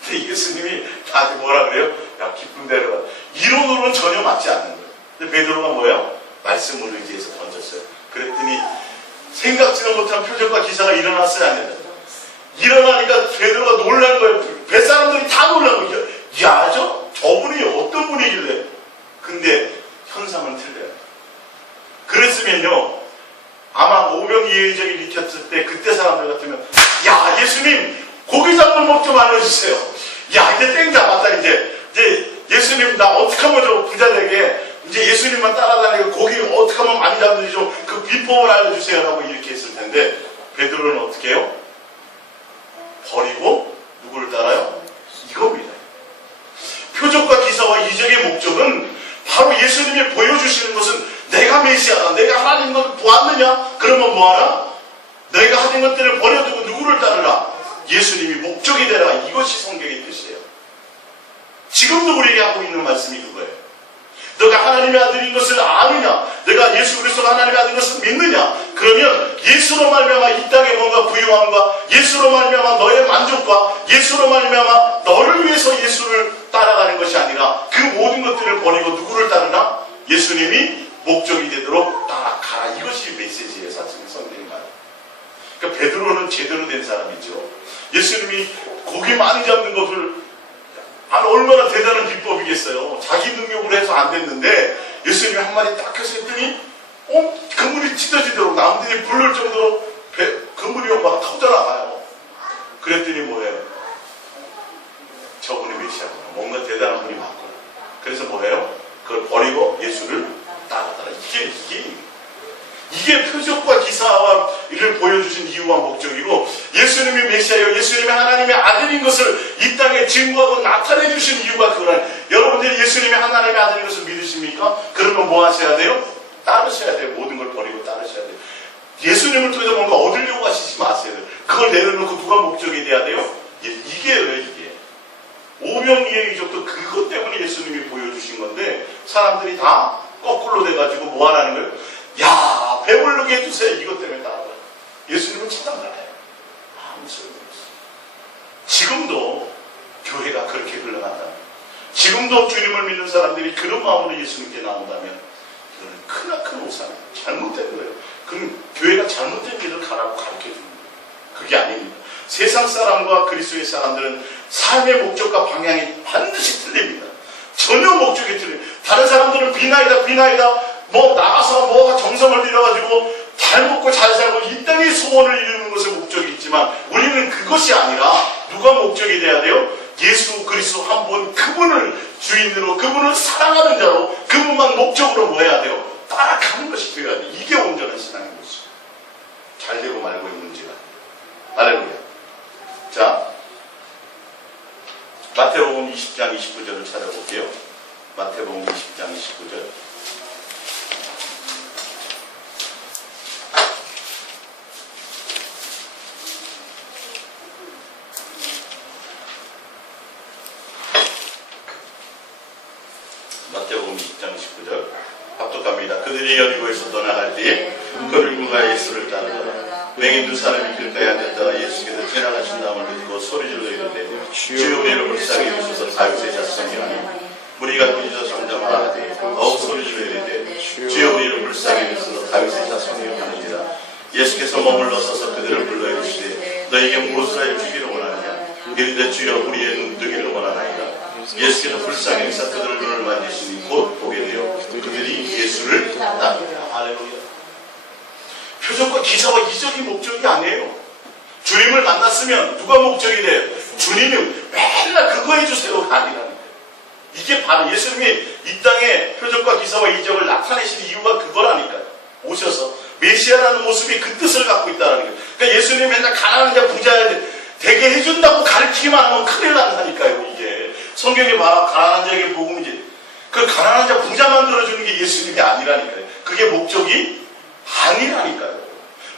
근데 예수님이 나한테 뭐라 그래요? 야, 기쁜 대로 가. 이론으로는 전혀 맞지 않는 거예요. 근데 베드로가 뭐예요? 말씀을 의지해서 던졌어요. 그랬더니 생각지도 못한 표적과 기사가 일어났어요, 안 했어요? 일어나니까 베드로가 놀란 거예요. 뱃사람들이 다 놀란 거예요. 야, 저분이 어떤 분이길래? 근데 현상은 틀려요. 그랬으면요, 아마 오병이어적이 일으켰을 때 그때 사람들 같으면 야, 예수님 고기 잡는 법 좀 알려주세요. 야, 이제 땡 잡았다. 이제 예수님 나 어떻게 하면 저 부자 되게 이제 예수님만 따라다니고 고기 어떻게 하면 많이 잡는지 좀 그 비법을 알려주세요 라고 이렇게 했을 텐데 베드로는 어떻게 해요? 버리고 누구를 따라요? 이겁니다. 표적과 기사와 이적의 목적은 바로 예수님이 보여주시는 것은 내가 메시아다. 내가 하나님 것을 보았느냐? 그러면 뭐하라? 내가 하는 것들을 버려두고 누구를 따르라? 예수님이 목적이 되라. 이것이 성경의 뜻이에요. 지금도 우리에게 하고 있는 말씀이 그거예요. 너가 하나님의 아들인 것을 아느냐? 내가 예수 그리스도가 하나님의 아들인 것을 믿느냐? 그러면 예수로 말미암아 이 땅에 뭔가 부유함과 예수로 말미암아 너의 만족과 예수로 말미암아 너를 위해서 예수를 따라가는 것이 아니라 그 모든 것들을 버리고 누구를 따르나? 예수님이 목적이 되도록 따라가라. 이것이 메시지예요. 사실 성경의 말. 그러니까 베드로는 제대로 된 사람이죠. 예수님이 고기 많이 잡는 것을 얼마나 대단한 비법이겠어요. 자기 능력으로 해서 안 됐는데 예수님이 한 마디 딱 해서 했더니 그물이 찢어지도록 남들이 불를 정도로 그물이 막 터져나가요. 그랬더니 뭐예요? 저분이 메시아구나. 뭔가 대단한 분이 맞구나. 그래서 뭐예요? 그걸 버리고 예수를 따라가라. 이게 표적과 기사와 이를 보여주신 이유와 목적이고 예수님이 메시아요 예수님이 하나님의 아들인 것을 이 땅에 증거하고 나타내 주신 이유가 그거는 여러분들이 예수님이 하나님의 아들인 것을 믿으십니까? 그러면 뭐 하셔야 돼요? 따르셔야 돼요. 모든 걸 버리고 따르셔야 돼요. 예수님을 통해서 뭔가 얻으려고 하시지 마세요. 그걸 내려놓고 누가 목적이 돼야 돼요? 이게요. 이게 오병이의 이적도 그것 때문에 예수님이 보여주신 건데 사람들이 다 거꾸로 돼가지고 뭐 하라는 거예요? 야, 배부르게 해주세요. 이것 때문에 따라가요. 예수님은 차단하네요. 아무 소용없어요. 지금도 교회가 그렇게 흘러간다면, 지금도 주님을 믿는 사람들이 그런 마음으로 예수님께 나온다면, 이거는 크나큰 오산이에요. 잘못된 거예요. 그럼 교회가 잘못된 길을 가라고 가르쳐주는 거예요. 그게 아닙니다. 세상 사람과 그리스도의 사람들은 삶의 목적과 방향이 반드시 틀립니다. 전혀 목적이 틀립니다. 다른 사람들은 비나이다. 나가서 뭐가 정성을 들여가지고 잘 먹고 잘 살고 이 땅의 소원을 이루는 것에 목적이 있지만 우리는 그것이 아니라 누가 목적이 돼야 돼요? 예수 그리스도 한 분 그분을 주인으로 그분을 사랑하는 자로 그분만 목적으로 뭐 해야 돼요? 따라가는 것이 되어야 돼요. 이게 온전한 신앙인 것이죠. 잘 되고 말고의 문제가. 할렐루야. 자, 마태복음 20장 29절을 찾아볼게요. 마태복음 20장 29절. 마태복음 20장 19절 합독합니다. 그들이 여리고에서 떠나갈 때에 거리물과 예수를 따르더라. 맹인 두 사람이 길가에 앉았다가 예수께서 지나가신 다음을 듣고 소리질러 이르되 주여 우리를 불쌍히 여기소서 다윗의 자손이오니 무리가 꾸짖어 잠잠하라 하되 더욱 소리질러 이르되 주여 우리를 불쌍히 여기소서 다윗의 자손이오니 하느니라. 예수께서 머물러 서서 그들을 불러 이르시되 너에게 무엇을 하여 주기로 이르되 주여 우리의 눈 뜨기를 원하나이다. 예수께서 불쌍히 여기사 그들의 눈을 만지시니 곧 보게 되어 그들이 예수를 따릅니다. 할렐루야. 표적과 기사와 이적이 목적이 아니에요. 주님을 만났으면 누가 목적이 돼요? 주님이 맨날 그거 해주세요가 아니라는 거예요. 이게 바로 예수님이 이 땅에 표적과 기사와 이적을 나타내신 이유가 그거라니까요. 오셔서 메시아라는 모습이 그 뜻을 갖고 있다는 거예요. 그러니까 예수님이 맨날 가난한 자 부자 되게 해준다고 가르치기만 하면 큰일 난다니까요. 이게 성경에 봐라. 가난한 자에게 복음이지. 그 가난한 자 부자 만들어주는 게 예수님이 아니라니까요. 그게 목적이 아니라니까요.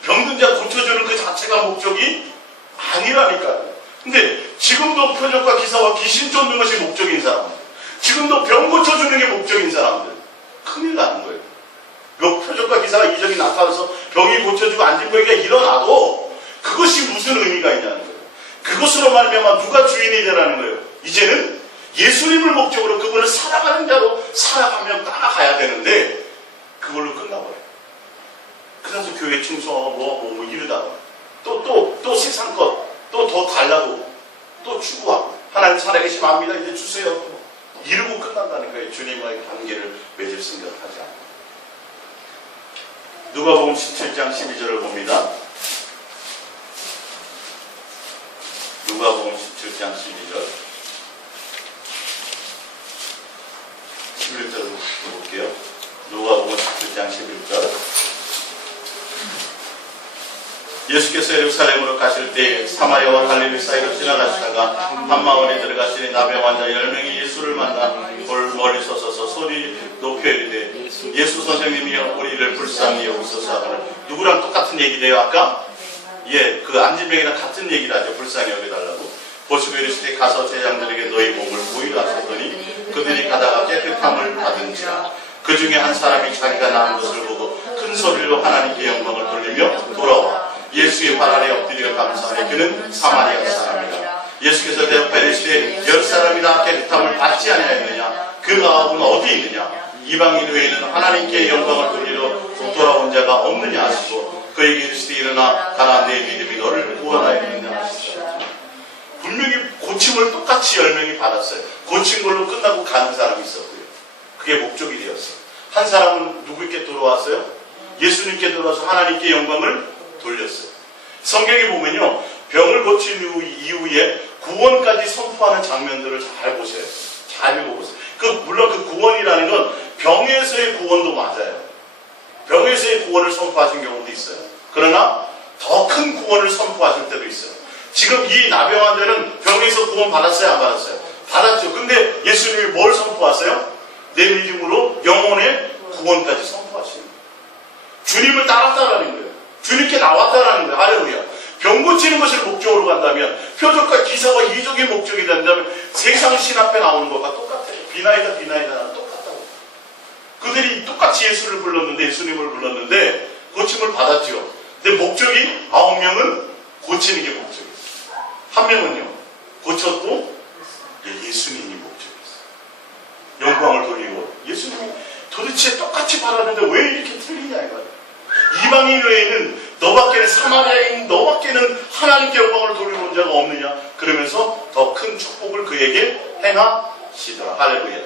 병든 자 고쳐주는 그 자체가 목적이 아니라니까요. 근데 지금도 표적과 기사와 귀신 쫓는 것이 목적인 사람들, 지금도 병 고쳐주는 게 목적인 사람들, 큰일 나는 거예요. 표적과 기사와 이적이 나타나서 병이 고쳐지고 안진병이가 일어나도 그것이 무슨 의미가 있냐는 거예요. 그것으로 말미암아 누가 주인이 되라는 거예요. 이제는 예수님을 목적으로 그분을 살아가는 자로 살아가며 따라가야 되는데 그걸로 끝나버려요. 그래서 교회 충성하고 뭐 이러다가 또 세상 것 또 더 달라고 또 추구하고 하나님 살아계시면 압니다. 이제 주세요. 이러고 끝난다니까요. 주님과의 관계를 맺을 생각하지 않고. 누가복음 17장 12절을 봅니다. 누가복음 17장 12절 11절을 볼게요. 누가복음 17장 11절. 예수께서 예루살렘으로 가실 때 사마리아와 갈릴리 사이로 지나가시다가 한 마을에 들어가시니 나병 환자 10명이 예수를 만나 멀리 서서 소리 높여 이르되 예수 선생님이여 우리를 불쌍히 여기소서 하거늘. 누구랑 똑같은 얘기돼요 아까? 예, 그 안진병이랑 같은 얘기를 하죠. 불쌍히 여겨달라고. 보시고 이르시되 가서 제자들에게 너희 몸을 보이라 하셨더니 그들이 가다가 깨끗함을 받은지라. 그 중에 한 사람이 자기가 낳은 것을 보고 큰 소리로 하나님께 영광을 돌리며 돌아와 예수의 발 아래 엎드려 감사하니 그는 사마리아 사람이라. 예수께서 대답하여 이르시되 10사람이 다 깨끗함을 받지 아니하였느냐? 그 아홉은 어디 있느냐? 이방인 외에는 하나님께 영광을 돌리러 돌아온 자가 없느냐 하시고 그에게 이르시되 일어나 가라 내 믿음이 너를 구원하였느냐 하시더라. 분명히 고침을 똑같이 10명이 받았어요. 고친 걸로 끝나고 가는 사람이 있었고요. 그게 목적이 되었어요. 한 사람은 누구께 돌아왔어요? 예수님께 돌아와서 하나님께 영광을 돌렸어요. 성경에 보면요, 병을 고친 이후에 구원까지 선포하는 장면들을 잘 보세요. 잘 읽어보세요. 물론 그 구원이라는 건 병에서의 구원도 맞아요. 병에서의 구원을 선포하신 경우도 있어요. 그러나 더 큰 구원을 선포하실 때도 있어요. 지금 이 나병 환자는 병에서 구원 받았어요? 안 받았어요? 받았죠. 근데 예수님이 뭘 선포하세요? 내 믿음으로 영혼의 구원까지 선포하시는 거예요. 주님을 따랐다라는 거예요. 주님께 나왔다라는 거예요. 할렐루야. 병 고치는 것을 목적으로 간다면, 표적과 기사와 이적이 목적이 된다면 세상 신 앞에 나오는 것과 똑같아요. 비나이다 똑같다고. 그들이 똑같이 예수를 불렀는데, 예수님을 불렀는데 고침을 받았죠. 근데 목적이 9명은 고치는 게 목적이었어요. 한 명은요, 고쳤고 예수님이 목적이었어요. 영광을 돌리고. 예수님이 도대체 똑같이 받았는데 왜 이렇게 틀리냐 이거예요. 이방인 외에는 너밖에는, 사마리아인 너밖에는 하나님께 영광을 돌리는 자가 없느냐. 그러면서 더 큰 축복을 그에게 행하시더라. 할렐루야.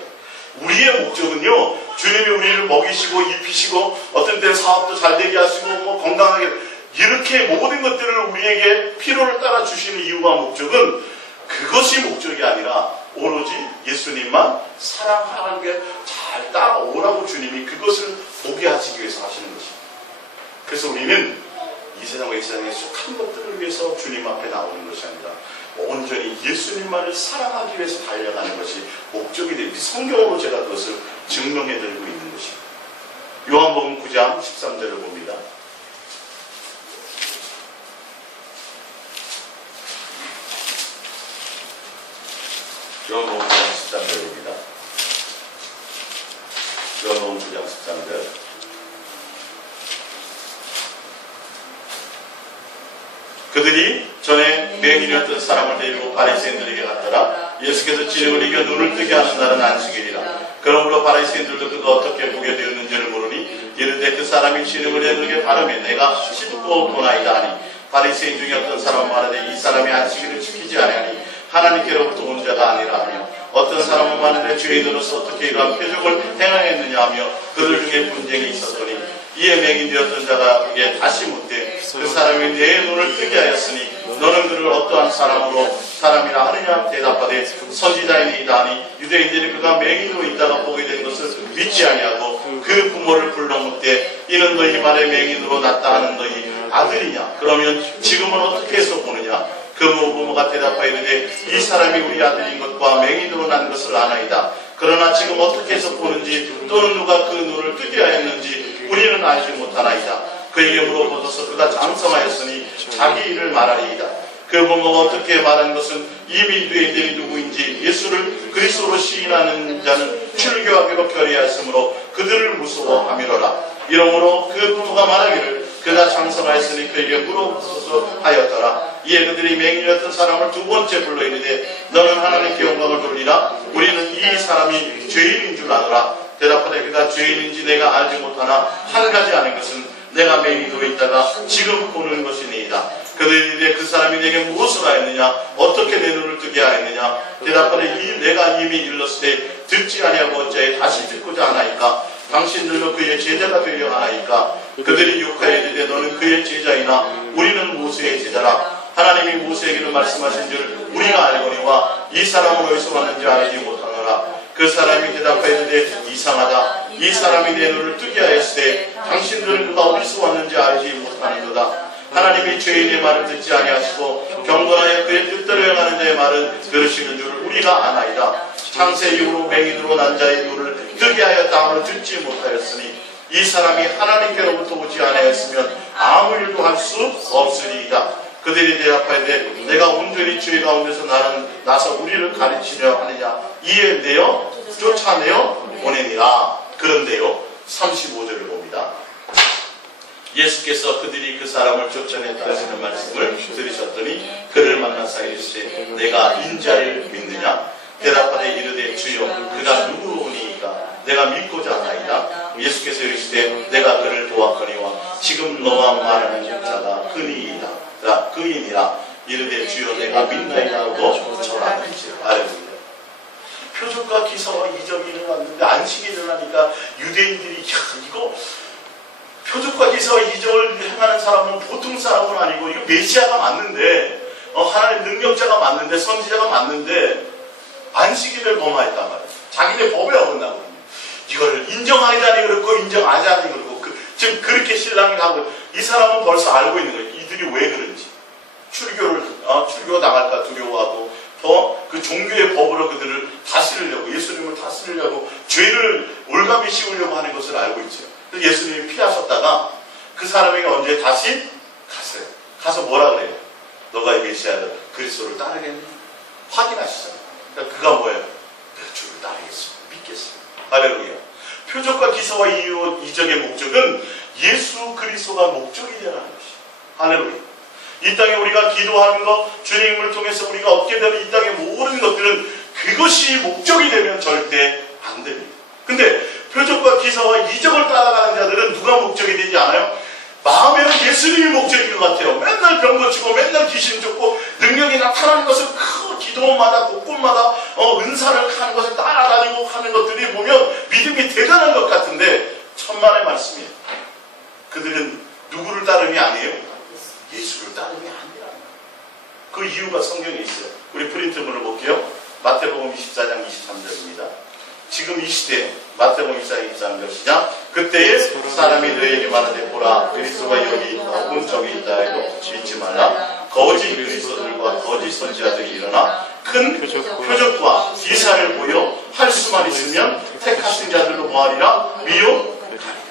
우리의 목적은요, 주님이 우리를 먹이시고 입히시고 어떤 때는 사업도 잘 되게 하시고 뭐 건강하게, 이렇게 모든 것들을 우리에게 필요를 따라 주시는 이유와 목적은 그것이 목적이 아니라 오로지 예수님만 사랑하는 게 잘 따라오라고 주님이 그것을 보게 하시기 위해서 하시는 것입니다. 그래서 우리는 이 세상과 이 세상의 속한 것들을 위해서 주님 앞에 나오는 것이 아니라 온전히 예수님만을 사랑하기 위해서 달려가는 것이 목적이 됩니다. 성경으로 제가 그것을 증명해드리고 있는 것입니다. 요한복음 9장 13절을 봅니다. 요한복음 9장 13절입니다. 요한복음 9장 13절. 그들이 전에 맹인이었던 사람을 데리고 바리새인들에게 갔더라. 예수께서 진흙을 이겨 눈을 뜨게 하는 날은 안식일이라. 그러므로 바리새인들도 그가 어떻게 보게 되었는지를 모르니 이르되 그 사람이 진흙을 내 눈에 바르매 내가 씻고 보나이다 하니 바리새인 중에 어떤 사람은 말하되 이 사람이 안식일을 지키지 아니하니 하나님께로부터 온 자가 아니라 하며 어떤 사람은 많은데 죄인으로서 어떻게 이러한 표적을 행하였느냐 하며 그들 중에 분쟁이 있었더니 이에 맹인되었던 자가 그게 다시 묻되 그 사람이 내 눈을 뜨게 하였으니 너는 그를 어떠한 사람이라 하느냐 대답하되 선지자이니이다 하니 유대인들이 그가 맹인으로 있다가 보게 된 것을 믿지 아니하고 그 부모를 불러 묻되 이는 너희 말에 맹인으로 났다 하는 너희 아들이냐 그러면 지금은 어떻게 해서 보느냐 그 부모가 대답하여 이르되 이 사람이 우리 아들인 것과 맹인으로 난 것을 아나이다. 그러나 지금 어떻게 해서 보는지 또는 누가 그 눈을 뜨게 하였는지 우리는 알지 못하나이다. 그에게 물어보소서 그가 장성하였으니 자기 일을 말하리이다. 그 부모가 어떻게 말한 것은 이미 유대인들이 누구인지 예수를 그리스도로 시인하는 자는 출교하기로 결의하였으므로 그들을 무서워하미로라. 이러므로 그 부모가 말하기를 그가 장성하였으니 그에게 물어보소서 하였더라. 이에 그들이 맹인이었던 사람을 두 번째 불러 이르되 너는 하나님께 영광을 돌리라. 우리는 이 사람이 죄인인 줄 아노라. 대답하되 그가 죄인인지 내가 알지 못하나 한 가지 아는 것은 내가 맹인으로 있다가 지금 보는 것이니이다. 그들이 이르되 그 사람이 내게 무엇을 하였느냐 어떻게 내 눈을 뜨게 하였느냐 대답하되 내가 이미 일렀을 때 듣지 아니하고 어찌하여 다시 듣고자 하나이까 당신들도 그의 제자가 되려 하나이까 그들이 욕하여 이르되 너는 그의 제자이나 우리는 모세의 제자라. 하나님이 모세에게는 말씀하신 줄 우리가 알거니와 이 사람은 어디서 왔는지 알지 못하노라. 그 사람이 대답하여 이르되 이상하다. 이 사람이 내 눈을 뜨게 하였을 때 당신들은 그가 어디서 왔는지 알지 못하는도다. 하나님이 죄인의 말을 듣지 아니하시고 경건하여 그의 뜻대로 행하는 자의 말은 들으시는 줄 우리가 아나이다. 창세 이후로 맹인으로 난 자의 눈을 뜨게 하였다 함을 듣지 못하였으니 이 사람이 하나님께로부터 오지 아니하였으면 아무 일도 할 수 없으리이다. 그들이 대답하되 내가 온전히 죄 가운데서 나서 우리를 가르치려 하느냐 이에 내어 쫓아내어 보내니라. 그런데요 35절을 봅니다. 예수께서 그들이 그 사람을 쫓아냈다 하시는 말씀을 들으셨더니 그를 만나사 이르시되 내가 인자를 믿느냐 대답하되 이르되 주여 그가 누구오니이까 내가 믿고자 하나이다. 예수께서 이르시되 내가 그를 도왔거니와 지금 너와 말하는 자가 그니이다. 그이니라. 이르되 주여 내가 믿나이다 하고 전하는지. 알겠습니다. 표적과 기사와 이적이 일어났는데 안식이 일어나니까 유대인들이 이거 표적과 기사와 이적을 행하는 사람은 보통 사람은 아니고 이거 메시아가 맞는데 하나님 능력자가 맞는데 선지자가 맞는데 안식일을 범하였단 말이에요. 자기네 법에 어긋나고 이걸 인정하자니 그렇고 인정하지 않으니 그렇고 지금 그렇게 신랑이 하고 이 사람은 벌써 알고 있는 거예요. 이들이 왜 그런지 출교 나갈까 두려워하고 그 종교의 법으로 그들을 다스리려고 예수님을 다스리려고 죄를 올가미 씌우려고 하는 것을 알고 있죠. 그래서 예수님이 피하셨다가 그 사람에게 언제 다시 갔어요. 가서 뭐라 그래요? 너가 이 메시아를 그리스도를 따르겠니? 확인하시잖아요. 그러니까 그가 뭐예요? 내가 주를 따르겠어. 믿겠어. 할렐루야. 표적과 기사와 이적의 목적은 예수 그리스도가 목적이 되라는 것이에요. 할렐루야. 이 땅에 우리가 기도하는 것, 주님을 통해서 우리가 얻게 되는 이 땅의 모든 것들은 그것이 목적이 되면 절대 안 됩니다. 근데 표적과 기사와 이적을 따라가는 자들은 누가 목적이 되지 않아요? 마음에는 예수님이 목적인 것 같아요. 맨날 병 고치고 맨날 귀신 쫓고 능력이 나타나는 것을 그 기도마다 곳곳마다 은사를 하는 것을 따라다니고 하는 것들이 보면 믿음이 대단한 것 같은데 천만의 말씀이에요. 그들은 누구를 따름이 아니에요? 예수를 따름이 아니라. 그 이유가 성경에 있어요. 우리 프린트물을 볼게요. 마태복음 24장 23절입니다. 지금 이 시대 마태복음 24장 23절 시작. 그때에 사람이 너에게 말하되 보라 그리스도가 여기 있다 혹은 저기 있다 해도 믿지 말라. 거짓 그리스도들과 거짓 선지자들이 일어나 큰 표적과 기사를 보여 할 수만 있으면 택하신 자들도 뭐하리라? 미혹하리라.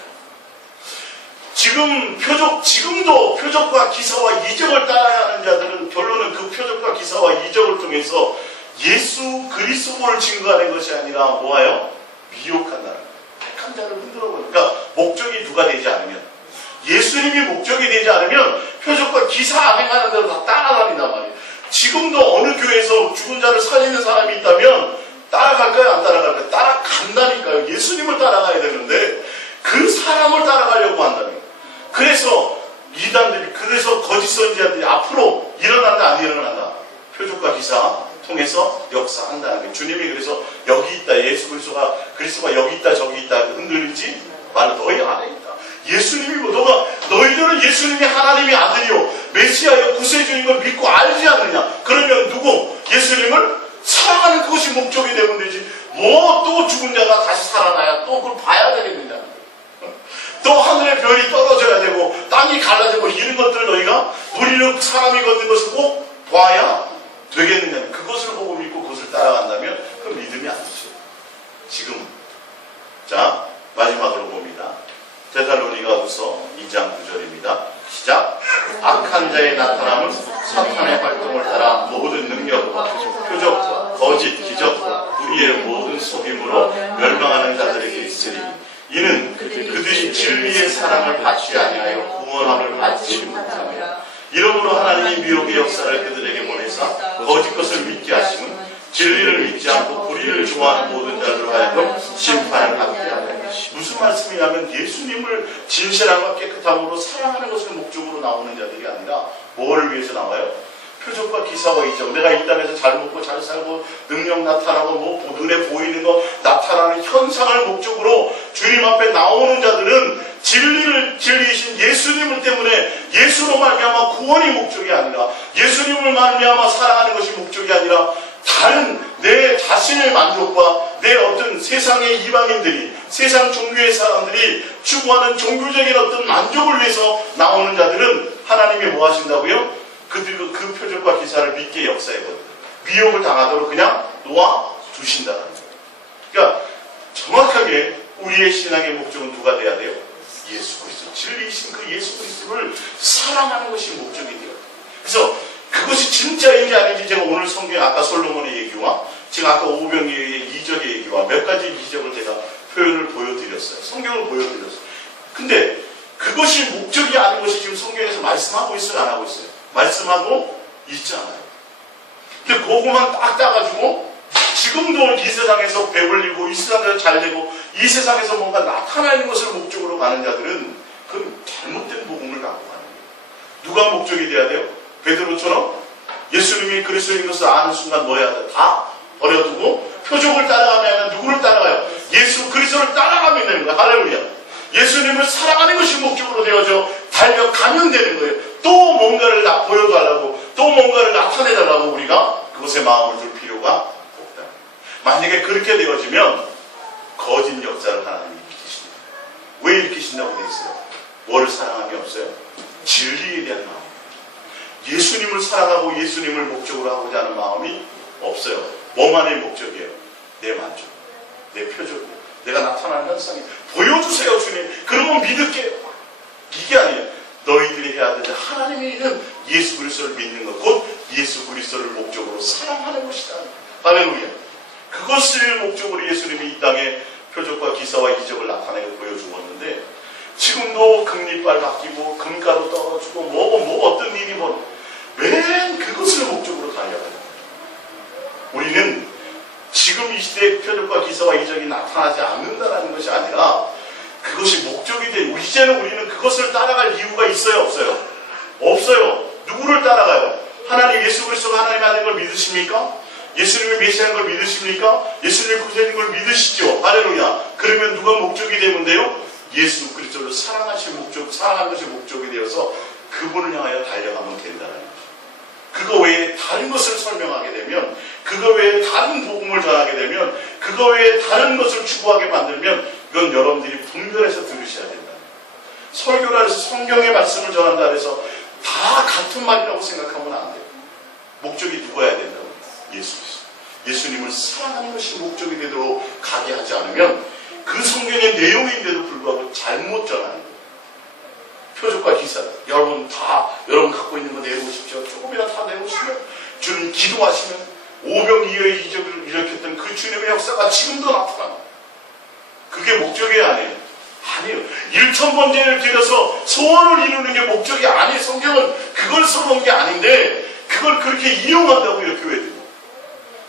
지금도 표적과 기사와 이적을 따라가는 자들은 결론은 그 표적과 기사와 이적을 통해서 예수 그리스도를 증거하는 것이 아니라 뭐예요? 미혹한다는 거예요. 택한 자를 흔들어버리는. 그러니까 목적이 누가 되지 않으면 예수님이 목적이 되지 않으면 표적과 기사 행하는 대로 다 따라다닌단 말이에요. 지금도 어느 교회에서 죽은 자를 살리는 사람이 있다면 따라갈까요? 안 따라갈까요? 따라간다니까요. 예수님을 따라가야 되는데 그 사람을 따라가려고 한다는 거예요. 그래서 이단들이, 그래서 거짓 선지자들이 앞으로 일어난다 안 일어난다? 표적과 기사 통해서 역사한다는 거예요. 주님이 그래서 여기 있다, 예수 그리스도가 여기 있다 저기 있다 흔들리지 말라. 너희 안에 있다. 예수님이고 너희들은 예수님이 하나님의 아들이요 메시아요 구세주인 걸 믿고 알지 않느냐. 그러면 누구? 예수님을 사랑하는 그것이 목적이 되면 되지. 뭐 또 죽은 자가 다시 살아나야 또 그걸 봐야 되겠느냐. 또 하늘의 별이 떨어져야 되고 땅이 갈라지고 이런 것들 너희가 우리는 사람이 걷는 것을 꼭 봐야 되겠느냐. 그것을 보고 믿고 그것을 따라간다면 그 믿음이 아니죠. 지금 자 마지막으로 봅니다. 데살로니가후서 2장 9절입니다. 시작. 악한 자의 나타남은 사탄의 활동을 따라 모든 능력과 표적과 거짓 기적과 우리의 모든 속임으로 멸망하는 자들에게 있으리. 이는 그들이 진리의 사랑을 받지 아니하여 구원함을 받지 못하며 이러므로 하나님이 미혹의 역사를 그들에게 보내사 거짓 것을 믿게 하심은 진리를 믿지 않고 불의를 좋아하는 모든 자들로 하여금 심판을 받게 하려. 무슨 말씀이냐면 예수님을 진실함과 깨끗함으로 사랑하는 것을 목적으로 나오는 자들이 아니라 뭐를 위해서 나와요? 표적과 기사와 이적. 내가 이 땅에서 잘 먹고 잘 살고 능력 나타나고 뭐 눈에 보이는 거 나타나는 현상을 목적으로 주님 앞에 나오는 자들은 진리이신 예수님을 때문에 예수로 말미암아 구원이 목적이 아니라 예수님을 말미암아 사랑하는 것이 목적이 아니라 다른 내 자신의 만족과 내 어떤 세상의 이방인들이 세상 종교의 사람들이 추구하는 종교적인 어떤 만족을 위해서 나오는 자들은 하나님이 뭐 하신다고요? 그들이 그 표적과 기사를 믿게 역사해버려요. 미혹을 당하도록 그냥 놓아두신다는 거예요. 그러니까 정확하게 우리의 신앙의 목적은 누가 돼야 돼요? 예수 그리스도. 진리이신 그 예수 그리스도를 사랑하는 것이 목적이 돼요. 그래서 그것이 진짜인지 아닌지 제가 오늘 성경 아까 솔로몬의 얘기와 지금 아까 오병이의 이적의 얘기와 몇 가지 이적을 제가 표현을 보여드렸어요. 성경을 보여드렸어요. 근데 그것이 목적이 아닌 것이 지금 성경에서 말씀하고 있어요? 안 하고 있어요? 말씀하고 있잖아요. 근데 그것만 딱 따가지고 지금도 이 세상에서 배불리고 이 세상에서 잘되고 이 세상에서 뭔가 나타나는 것을 목적으로 가는 자들은 그건 잘못된 복음을 갖고 가는 거예요. 누가 목적이 돼야 돼요? 베드로처럼 예수님이 그리스도인 것을 아는 순간 뭐 해야 돼? 다 버려두고 표적을 따라가면 누구를 따라가요? 예수 그리스도를 따라가면 되는 거예요. 할렐루야. 예수님을 사랑하는 것이 목적으로 되어져 달려가면 되는 거예요. 또 뭔가를 보여달라고 또 뭔가를 나타내달라고 우리가 그것에 마음을 둘 필요가 없다. 만약에 그렇게 되어지면 거짓 역사를 하나님이 일으키십니다. 왜 일으키신다고 되어 있어요? 뭐를 사랑함이 없어요? 진리에 대한 마음. 예수님을 사랑하고 예수님을 목적으로 하고자 하는 마음이 없어요. 뭐만의 목적이에요? 내 만족, 내 표적이에요. 내가 나타나는 현상이 보여주세요 주님. 그러면 믿을게요. 이게 아니에요. 너희들이 해야 되는 하나님이 있는 예수 그리스도를 믿는 것, 곧 예수 그리스도를 목적으로 사랑하는 것이다. 할렐루야. 그것을 목적으로 예수님이 이 땅에 표적과 기사와 이적을 나타내고 보여주었는데 지금도 금리빨 바뀌고 금가루 떨어지고 뭐 어떤 일이 맨 그것을 목적으로 달려가요. 우리는 지금 이 시대의 표적과 기사와 이적이 나타나지 않는다는 것이 아니라 그것이 목적이 되고 이제는 우리는 그것을 따라갈 이유가 있어요? 없어요? 없어요. 누구를 따라가요? 하나님 예수 그리스도가 하나님 아닌 걸 믿으십니까? 예수님의 메시아인 걸 믿으십니까? 예수님의 구세주인 걸 믿으시죠? 할렐루야. 그러면 누가 목적이 되면 돼요? 예수 그리스도를 사랑하는 것이 목적이 되어서 그분을 향하여 달려가면 된다는 거예요. 그거 외에 다른 것을 설명하게 되면, 그거 외에 다른 복음을 전하게 되면, 그거 외에 다른 것을 추구하게 만들면 이건 여러분들이 분별해서 들으셔야 된다. 설교라 해서 성경의 말씀을 전한다 해서 다 같은 말이라고 생각하면 안 돼요. 목적이 누구여야 된다고? 예수 그리스도. 예수님을 사랑하는 것이 목적이 되도록 가게 하지 않으면 그 성경의 내용인데도 불구하고 잘못 전하는 거예요. 표적과 기사, 여러분 갖고 있는 거 내놓으십시오. 조금이라도 다 내놓으시면 주님 기도하시면 오병이어의 이적을 일으켰던 그 주님의 역사가 지금도 나타납니다. 그게 목적이 아니에요. 아니에요. 1000번째를 드려서 소원을 이루는 게 목적이 아니에요. 성경은 그걸 써놓은 게 아닌데 그걸 그렇게 이용한다고요, 교회들이.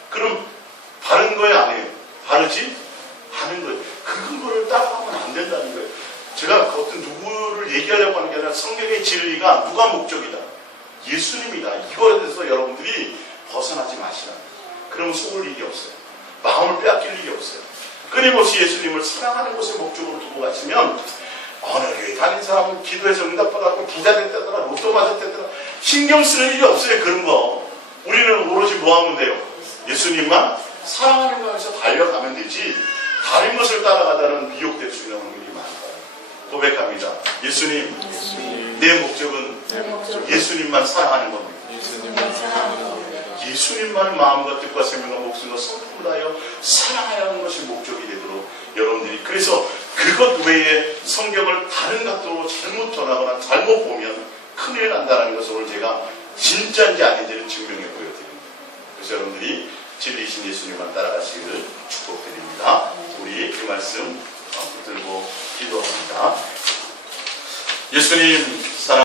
그럼 바른 거예요, 아니에요? 바르지 않은 거예요. 그 근거를 따라가면 안 된다는 거예요. 제가 어떤 누구를 얘기하려고 하는 게 아니라 성경의 진리가 누가 목적이다? 예수님이다. 이거에 대해서 여러분들이 벗어나지 마시라. 그럼 속을 일이 없어요. 마음을 빼앗길 일이 없어요. 끊임없이 예수님을 사랑하는 것에 목적으로 두고 가시면 어느 교회 다닌 사람은 기도해서 응답받았고 부자 됐다더라 로또 맞았다더라 신경 쓸 일이 없어요. 그런 거 우리는 오로지 뭐 하면 돼요? 예수님만 사랑하는 거에서 달려가면 되지 다른 것을 따라가다는 미혹될 수 있는 확률이 많아요. 고백합니다. 예수님, 내 목적은 예수님만 사랑하는 겁니다. 예수님만 마음과 뜻과 생명과 목숨과 성품을 다하여 사랑해야 하는 것이 목적이 되도록 여러분들이 그래서 그것 외에 성경을 다른 각도로 잘못 전하거나 잘못 보면 큰일 난다는 것을 오늘 제가 진짜인지 아닌지를 증명해 보여드립니다. 그래서 여러분들이 진리이신 예수님만 따라가시기를 축복드립니다. 우리 그 말씀 붙들고 기도합니다. 예수님